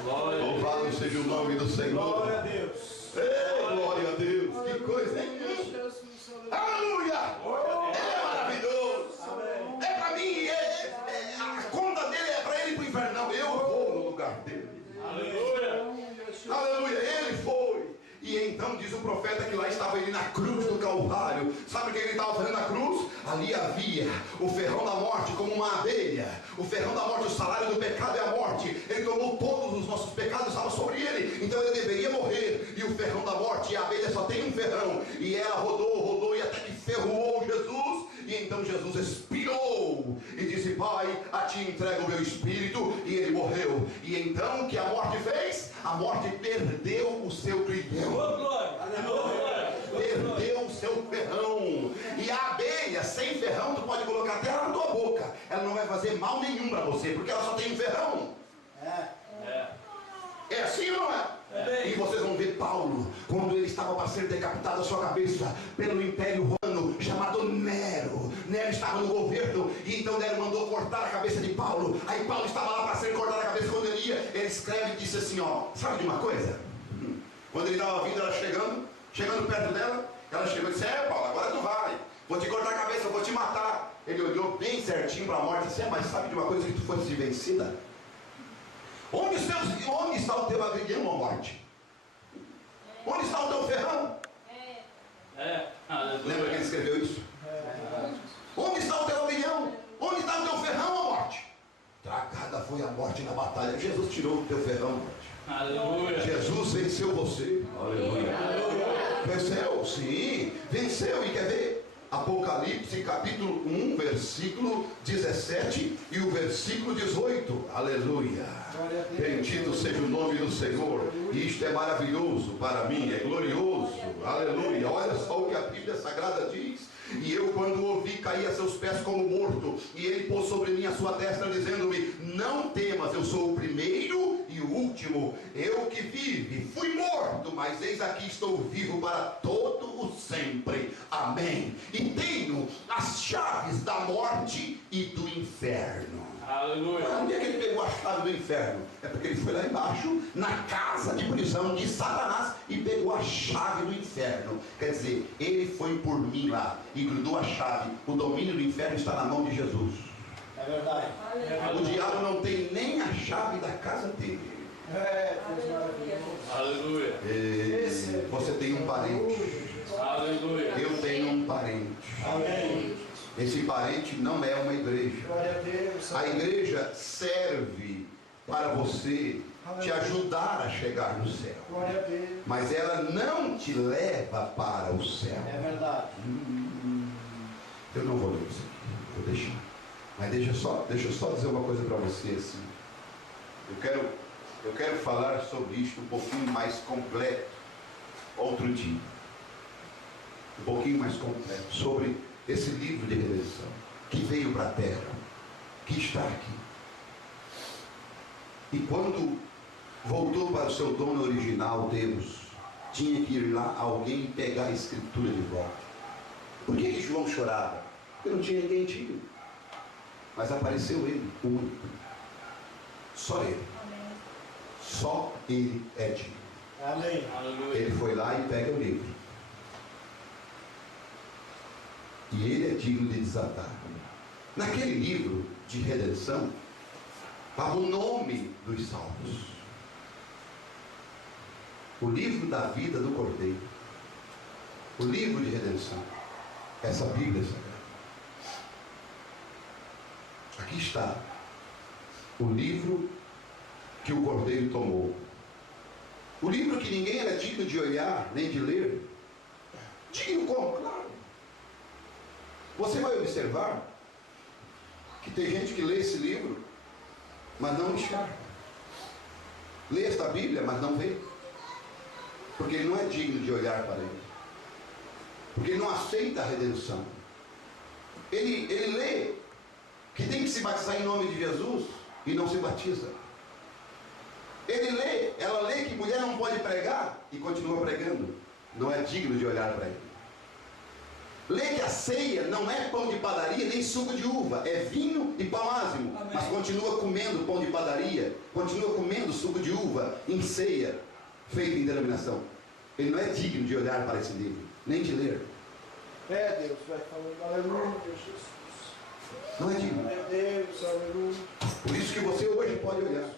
Louvado seja o nome do Senhor. Glória a Deus. Ei, glória a Deus. Que coisa, hein? Aleluia. Ele é maravilhoso. É para mim, a conta dele é para ele ir para o inferno. Não, eu vou no lugar dele. Aleluia. Aleluia, ele foi. E então diz o profeta que lá estava ele na cruz do Calvário. Sabe o que ele estava fazendo na cruz? Ali havia o ferrão da morte, como uma abelha. O ferrão da morte, o salário do pecado é a morte. Ele tomou todos os nossos pecados, estava sobre ele. Então ele deveria morrer. E o ferrão da morte, e a abelha só tem um ferrão. E ela rodou e até que ferroou Jesus. E então Jesus expirou e disse: Pai, a ti entrego o meu espírito. E ele morreu. E então o que a morte fez? A morte perdeu o seu grilhão, perdeu o seu ferrão. E a abelha sem ferrão, tu pode colocar até ela na tua boca, ela não vai fazer mal nenhum para você, porque ela só tem um ferrão. É assim ou não é? E vocês vão ver Paulo, quando ele estava para ser decapitado a sua cabeça pelo Império Romano, chamado Nero. Nero estava no governo, e então Nero mandou cortar a cabeça de Paulo. Aí Paulo estava lá para ser cortado a cabeça. Quando ele ia, ele escreve e disse assim, ó, sabe de uma coisa? Quando ele estava vindo, ela chegando perto dela, ela chegou e disse, Paulo, agora tu vai, vou te cortar a cabeça, vou te matar. Ele olhou bem certinho para a morte e disse, mas sabe de uma coisa, que tu fosse vencida? Onde está o teu aguilhão, ó morte? Onde está o teu ferrão? Lembra que ele escreveu isso? Onde está o teu aguilhão? Onde está o teu ferrão, ó morte? Tragada foi a morte na batalha. Jesus tirou o teu ferrão, morte. Aleluia. Jesus venceu você. Aleluia. Venceu, sim, venceu. E quer ver? Apocalipse capítulo 1, versículo 17 e o versículo 18. Aleluia. Bendito seja o nome do Senhor. Isto é maravilhoso para mim, é glorioso. Aleluia. Olha só o que a Bíblia Sagrada diz. E eu, quando o ouvi, caí a seus pés como morto, e ele pôs sobre mim a sua destra, dizendo-me, não temas, eu sou o primeiro e o último, eu que vive, fui morto, mas eis aqui estou vivo para todo o sempre. Amém. E tenho as chaves da morte e do inferno. Aleluia. Onde é que ele pegou a chave do inferno? É porque ele foi lá embaixo, na casa de prisão de Satanás, e pegou a chave do inferno. Quer dizer, ele foi por mim lá e grudou a chave. O domínio do inferno está na mão de Jesus. É verdade. O diabo não tem nem a chave da casa dele. Deus maravilhoso. Aleluia. Você tem um parente. Aleluia. Eu tenho um parente. Amém. Esse parente não é uma igreja. Glória a Deus. A igreja serve para você te ajudar a chegar no céu. Glória a Deus. Mas ela não te leva para o céu. É verdade. Eu não vou ler isso aqui, vou deixar. Mas deixa eu só dizer uma coisa para você assim. Eu quero falar sobre isto um pouquinho mais completo outro dia. Um pouquinho mais completo sobre esse livro de redenção que veio para a terra, que está aqui. E quando voltou para o seu dono original, Deus, tinha que ir lá alguém pegar a escritura de volta. Por que João chorava? Porque não tinha ninguém digno. Mas apareceu ele, o único. Só ele. Só ele é digno. Amém. Ele foi lá e pega o livro. E ele é digno de desatar. Naquele livro de redenção, estava o nome dos salvos. O livro da vida do Cordeiro. O livro de redenção. Essa Bíblia Sagrada. Aqui está o livro que o Cordeiro tomou. O livro que ninguém era digno de olhar, nem de ler. Digno como? Claro. Você vai observar que tem gente que lê esse livro, mas não enxerga. Lê esta Bíblia, mas não vê. Porque ele não é digno de olhar para ele. Porque ele não aceita a redenção. Ele lê que tem que se batizar em nome de Jesus e não se batiza. Ela lê que mulher não pode pregar e continua pregando. Não é digno de olhar para ele. Lê que a ceia não é pão de padaria nem suco de uva, é vinho e pão ázimo. Amém. Mas continua comendo pão de padaria, continua comendo suco de uva em ceia, feita em denominação. Ele não é digno de olhar para esse livro, nem de ler. Deus, vai falando, aleluia, Jesus. Não é digno. Meu Deus, aleluia. Por isso que você hoje pode olhar.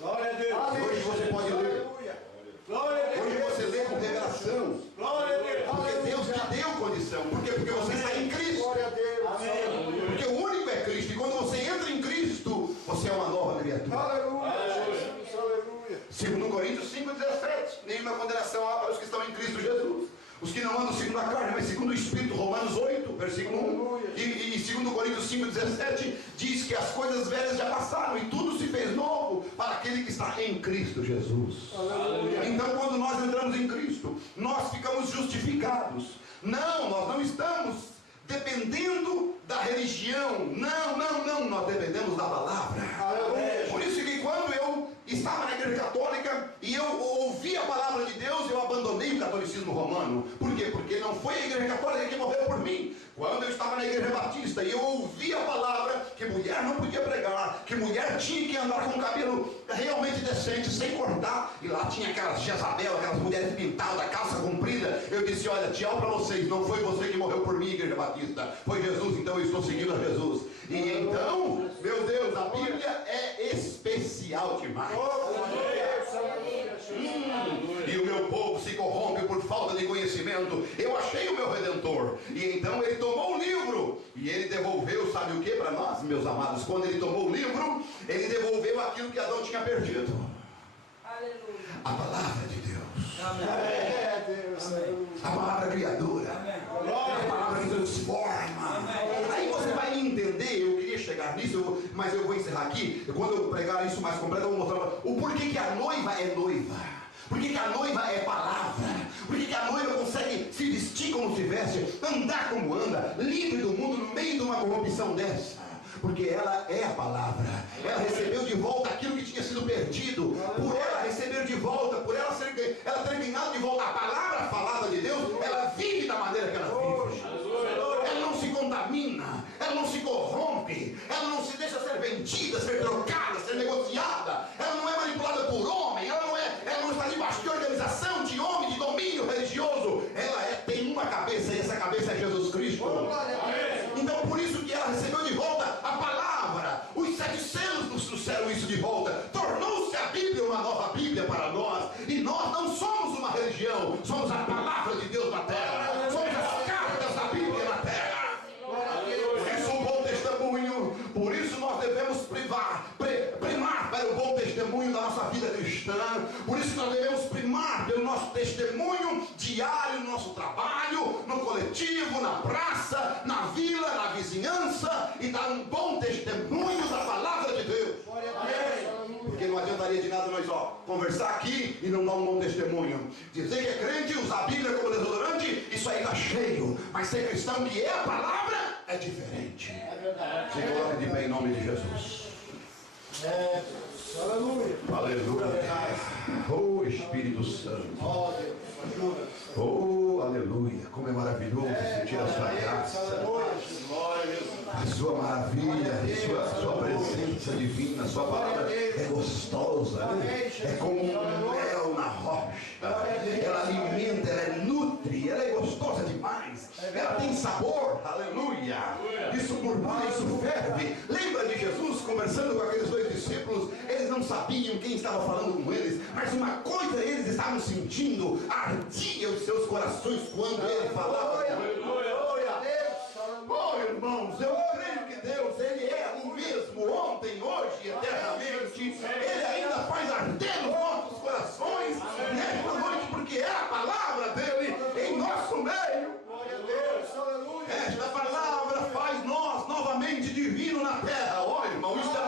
Glória a Deus. Hoje você pode ler. Aleluia. Glória a Deus. Hoje você lê com revelação. Glória a Deus. Porque Deus te deu condição. Por quê? Porque você está em Cristo. Glória a Deus. Amém. Porque o único é Cristo. E quando você entra em Cristo, você é uma nova criatura. Aleluia. Jesus, aleluia. 2 Coríntios 5,17. Nenhuma condenação há para os que estão em Cristo Jesus. Os que não andam segundo a carne, mas segundo o Espírito. Romanos 8, versículo 1. E 2 Coríntios 5,17 diz que as coisas velhas já passaram e tudo se fez novo para aquele que está em Cristo Jesus. Aleluia. Então, quando nós entramos em Cristo, nós ficamos justificados. Não, nós não estamos dependendo da religião. Não, nós dependemos da palavra. Aleluia. Por isso que quando eu estava na igreja católica, não foi a igreja católica que morreu por mim. Quando eu estava na igreja batista e eu ouvi a palavra que mulher não podia pregar, que mulher tinha que andar com o cabelo realmente decente, sem cortar, e lá tinha aquelas Jezabel, aquelas mulheres pintadas, da calça comprida, eu disse, olha, tchau para vocês, não foi você que morreu por mim, igreja batista, foi Jesus, então eu estou seguindo a Jesus. E então, meu Deus, a Bíblia é especial demais. E o meu povo se corrompe por falta de conhecimento. Eu achei o meu Redentor. E então ele tomou o livro e ele devolveu, sabe o que para nós, meus amados? Quando ele tomou o livro, ele devolveu aquilo que Adão tinha perdido. Aleluia. A palavra de Deus. Amém. A palavra criadora. A palavra que transforma. Aí você vai entender, eu queria chegar nisso, mas eu vou encerrar aqui. Quando eu pregar isso mais completo, eu vou mostrar o porquê que a noiva é noiva. Por que a noiva é palavra? Por que a noiva consegue se vestir como se veste, andar como anda, livre do mundo no meio de uma corrupção dessa? Porque ela é a palavra. Ela recebeu de volta aquilo que tinha sido perdido. Por ela receber de volta, por ela ter ganhado de volta a palavra falada de Deus, ela vive da maneira que ela vive. Ela não se contamina, ela não se corrompe, ela não se deixa ser vendida, ser trocada, ser negociada. Ela não é manipulada por homem, ela não está debaixo de organização, de homem, de domínio religioso. Ela tem uma cabeça, e essa cabeça é Jesus Cristo. Então por isso que ela recebeu de volta a palavra. Os 7 selos nos trouxeram isso de volta. Tornou-se a Bíblia uma nova Bíblia para nós. E nós não somos uma religião, somos a palavra de Deus na terra. Somos as cartas da Bíblia na terra. Por isso o bom testemunho, por isso nós devemos primar para o bom testemunho da nossa vida cristã. Por isso nós devemos primar pelo nosso testemunho diário no nosso trabalho, no coletivo, na praça, na vila, na vizinhança, e dar um bom testemunho da palavra de Deus. Porque não adiantaria de nada nós conversar aqui e não dar um bom testemunho. Dizer que é crente, usar a Bíblia como desodorante, isso aí está cheio. Mas ser cristão que é a palavra é diferente. É verdade. Se coloque de pé em nome de Jesus. Aleluia. Aleluia. Oh Espírito Santo. Oh, aleluia. Como é maravilhoso sentir a sua graça, a sua maravilha, a sua presença divina. A sua palavra é gostosa, né? É como um mel na rocha. Ela alimenta, ela nutre, ela é gostosa demais. Ela tem sabor, aleluia. Isso murmura, isso ferve. Lembra de Jesus conversando com aqueles 2 discípulos? Eles não sabiam quem estava falando com eles, mas uma coisa eles estavam sentindo, ardia os seus corações quando ele falava. Oh, irmãos, eu creio que Deus, Ele é o mesmo ontem, hoje e eternamente. Ele ainda faz arder os nossos corações nesta noite, porque é a palavra dele em nosso meio. Esta palavra faz nós novamente divino na terra. Olha, irmão, isso é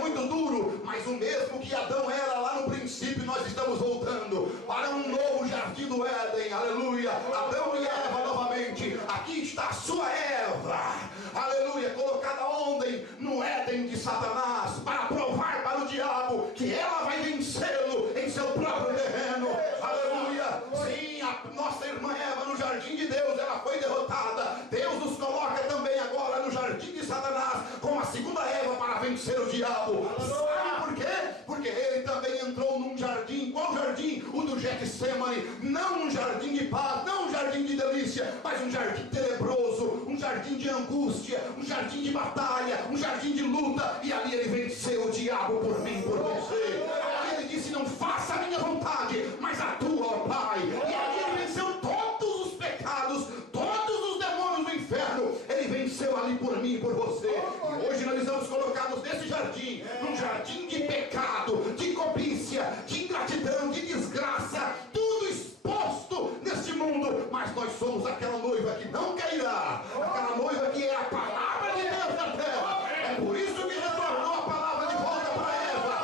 muito duro, mas o mesmo que Adão era lá no princípio, nós estamos voltando para um novo jardim do Éden. Aleluia. Adão e Eva novamente. Aqui está a sua Eva, aleluia, colocada ontem no Éden de Satanás, para provar para o diabo que ela vai vencê-lo em seu próprio terreno. Aleluia. Sim, a nossa irmã Eva no jardim de Deus, ela foi derrotada. Deus nos coloca também agora no jardim de Satanás como a segunda Eva para vencer o diabo. Sabe por quê? Porque ele também entrou num jardim. Qual jardim? O do Getsemane. Não um jardim de paz, não um jardim de delícia, mas um jardim tenebroso, um jardim de angústia, um jardim de batalha, um jardim de luta. E ali ele venceu o diabo por mim, por você. Ali ele disse: não faça a minha vontade, mas a tua, ó Pai. E ali ele venceu todos os pecados, todos os demônios do inferno. Ele venceu ali por mim e por você. E hoje nós estamos colocados nesse jardim, num jardim de pecado, de cobiça, de ingratidão, de desgraça, tudo exposto neste mundo. Mas nós somos aquela noiva que não cairá, aquela noiva que é a palavra de Deus na terra. É por isso que retornou a palavra de volta para Eva.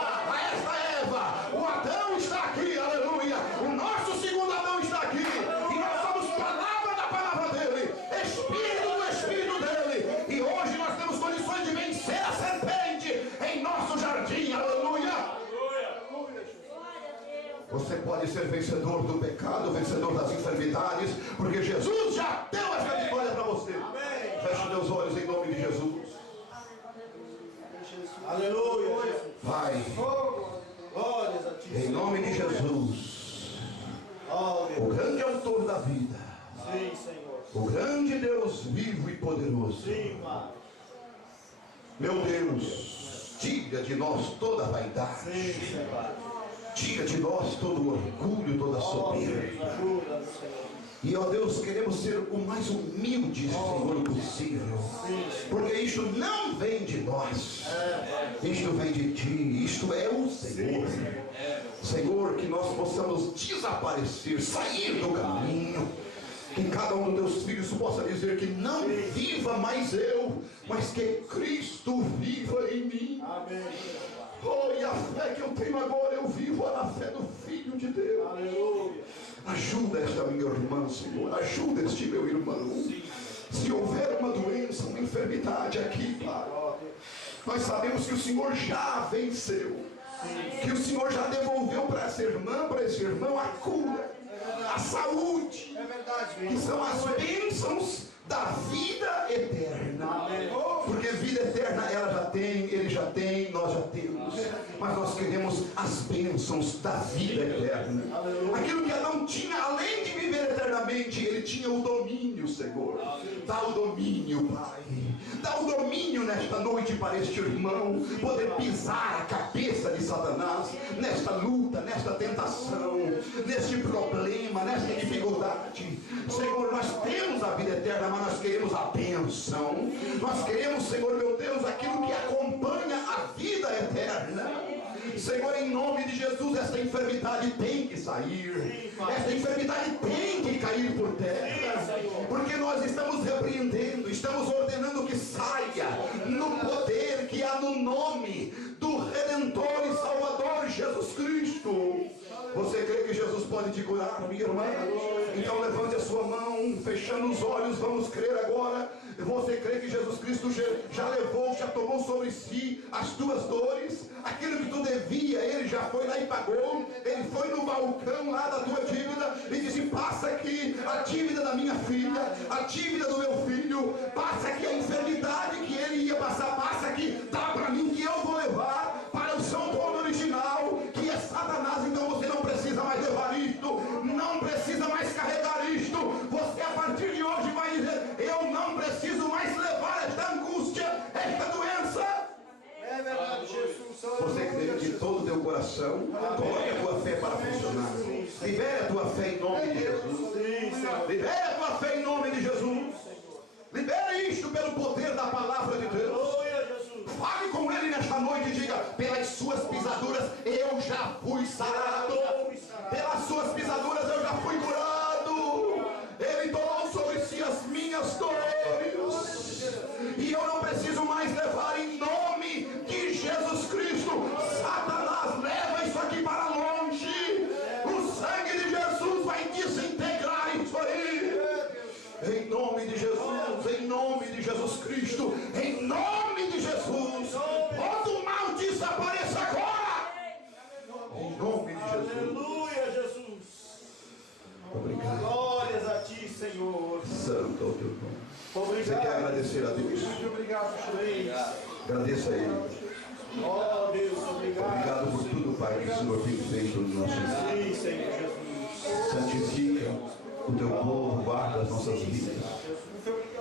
Você pode ser vencedor do pecado, vencedor das enfermidades, porque Jesus já deu essa vitória para você. Feche meus olhos em nome de Jesus. Aleluia. Pai, Glórias a ti. em nome de Jesus, o grande autor da vida, Sim, Senhor. o grande Deus vivo e poderoso. Sim, Pai. Meu Deus, tira de nós toda a vaidade. Sim, Senhor. Tira de nós todo o orgulho, toda a soberba. Ajuda, Senhor. E, ó Deus, queremos ser o mais humilde, Senhor, possível. Porque isto não vem de nós. Isto vem de Ti. Isto é o Senhor. Senhor, que nós possamos desaparecer, sair do caminho. Que cada um dos teus filhos possa dizer que não viva mais eu, mas que Cristo viva em mim. Amém. Oh, e a fé que eu tenho agora, eu vivo na fé do Filho de Deus. Aleluia. Ajuda esta minha irmã, Senhor. Ajuda este meu irmão. Se houver uma doença, uma enfermidade aqui, Pai, nós sabemos que o Senhor já venceu. Que o Senhor já devolveu para essa irmã, para esse irmão, a cura, a saúde, É verdade, que são as bênçãos da vida eterna. Porque vida eterna ela já tem, ele já tem, nós já temos. Mas nós queremos as bênçãos da vida eterna. Aquilo que Adão tinha, além de viver eternamente, ele tinha o domínio, Senhor. Dá o domínio, Pai. Dá o domínio nesta noite para este irmão poder pisar a cabeça de Satanás nesta luta, nesta tentação, neste problema, nesta dificuldade. Senhor, nós temos a vida eterna, mas nós queremos a bênção. Nós queremos, Senhor meu Deus, aquilo que acompanha a vida eterna. Senhor, em nome de Jesus, esta enfermidade tem que sair. Esta enfermidade tem que cair por terra. Porque nós estamos repreendendo, estamos ordenando que saia no poder que há no nome do Redentor e Salvador Jesus Cristo. Você crê que Jesus pode te curar, minha irmã? Então levante a sua mão, fechando os olhos, vamos crer agora. Você crê que Jesus Cristo já levou, já tomou sobre si as tuas dores? Aquilo que tu devia, Ele já foi lá e pagou. Ele foi no balcão lá da tua dívida e disse: passa aqui a dívida da minha filha, a dívida do meu filho, passa aqui a enfermidade que ele ia passar, passa aqui, dá para mim que eu vou levar para o São Paulo original, que é Satanás. Então você não precisa mais levar isto, não precisa mais carregar isto. Você a partir de hoje vai dizer: eu não preciso mais levar esta angústia, esta doença. É verdade, Jesus. Você crê de todo o teu coração, coloque a tua fé para funcionar. Libere a tua fé em nome de Jesus. Libere a tua fé em nome de Jesus. Libere isto pelo poder da palavra de Deus. Fale com Ele nesta noite e diga: pelas suas pisaduras eu já fui sarado. Pelas suas pisaduras eu já fui curado. Ele tomou sobre si as minhas dores. E eu não preciso mais levar em nome de Jesus Cristo. Satanás, leva isso aqui para longe. O sangue de Jesus vai desintegrar isso aí. Em nome de Jesus, em nome de Jesus Cristo, em nome de Jesus, todo mal desapareça agora. Em nome de Jesus. Aleluia, Jesus. Obrigado. Glórias a ti, Senhor. Santo é o teu nome. Obrigado. Você quer agradecer a Deus? Muito obrigado, Jesus. Agradeça a Ele. Oh, Deus, obrigado. Obrigado por tudo, Pai, que o Senhor tem feito nos nossos dias. Sim, Senhor Jesus. Santifica o teu povo, guarda as nossas vidas.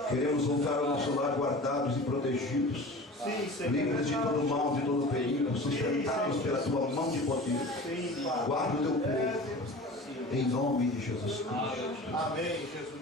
Queremos voltar ao nosso lar guardados e protegidos, Sim, Senhor. livres de todo mal, de todo perigo, sustentados pela tua mão de poder. Sim, Pai. Guarda o teu povo, em nome de Jesus Cristo. Amém, Jesus.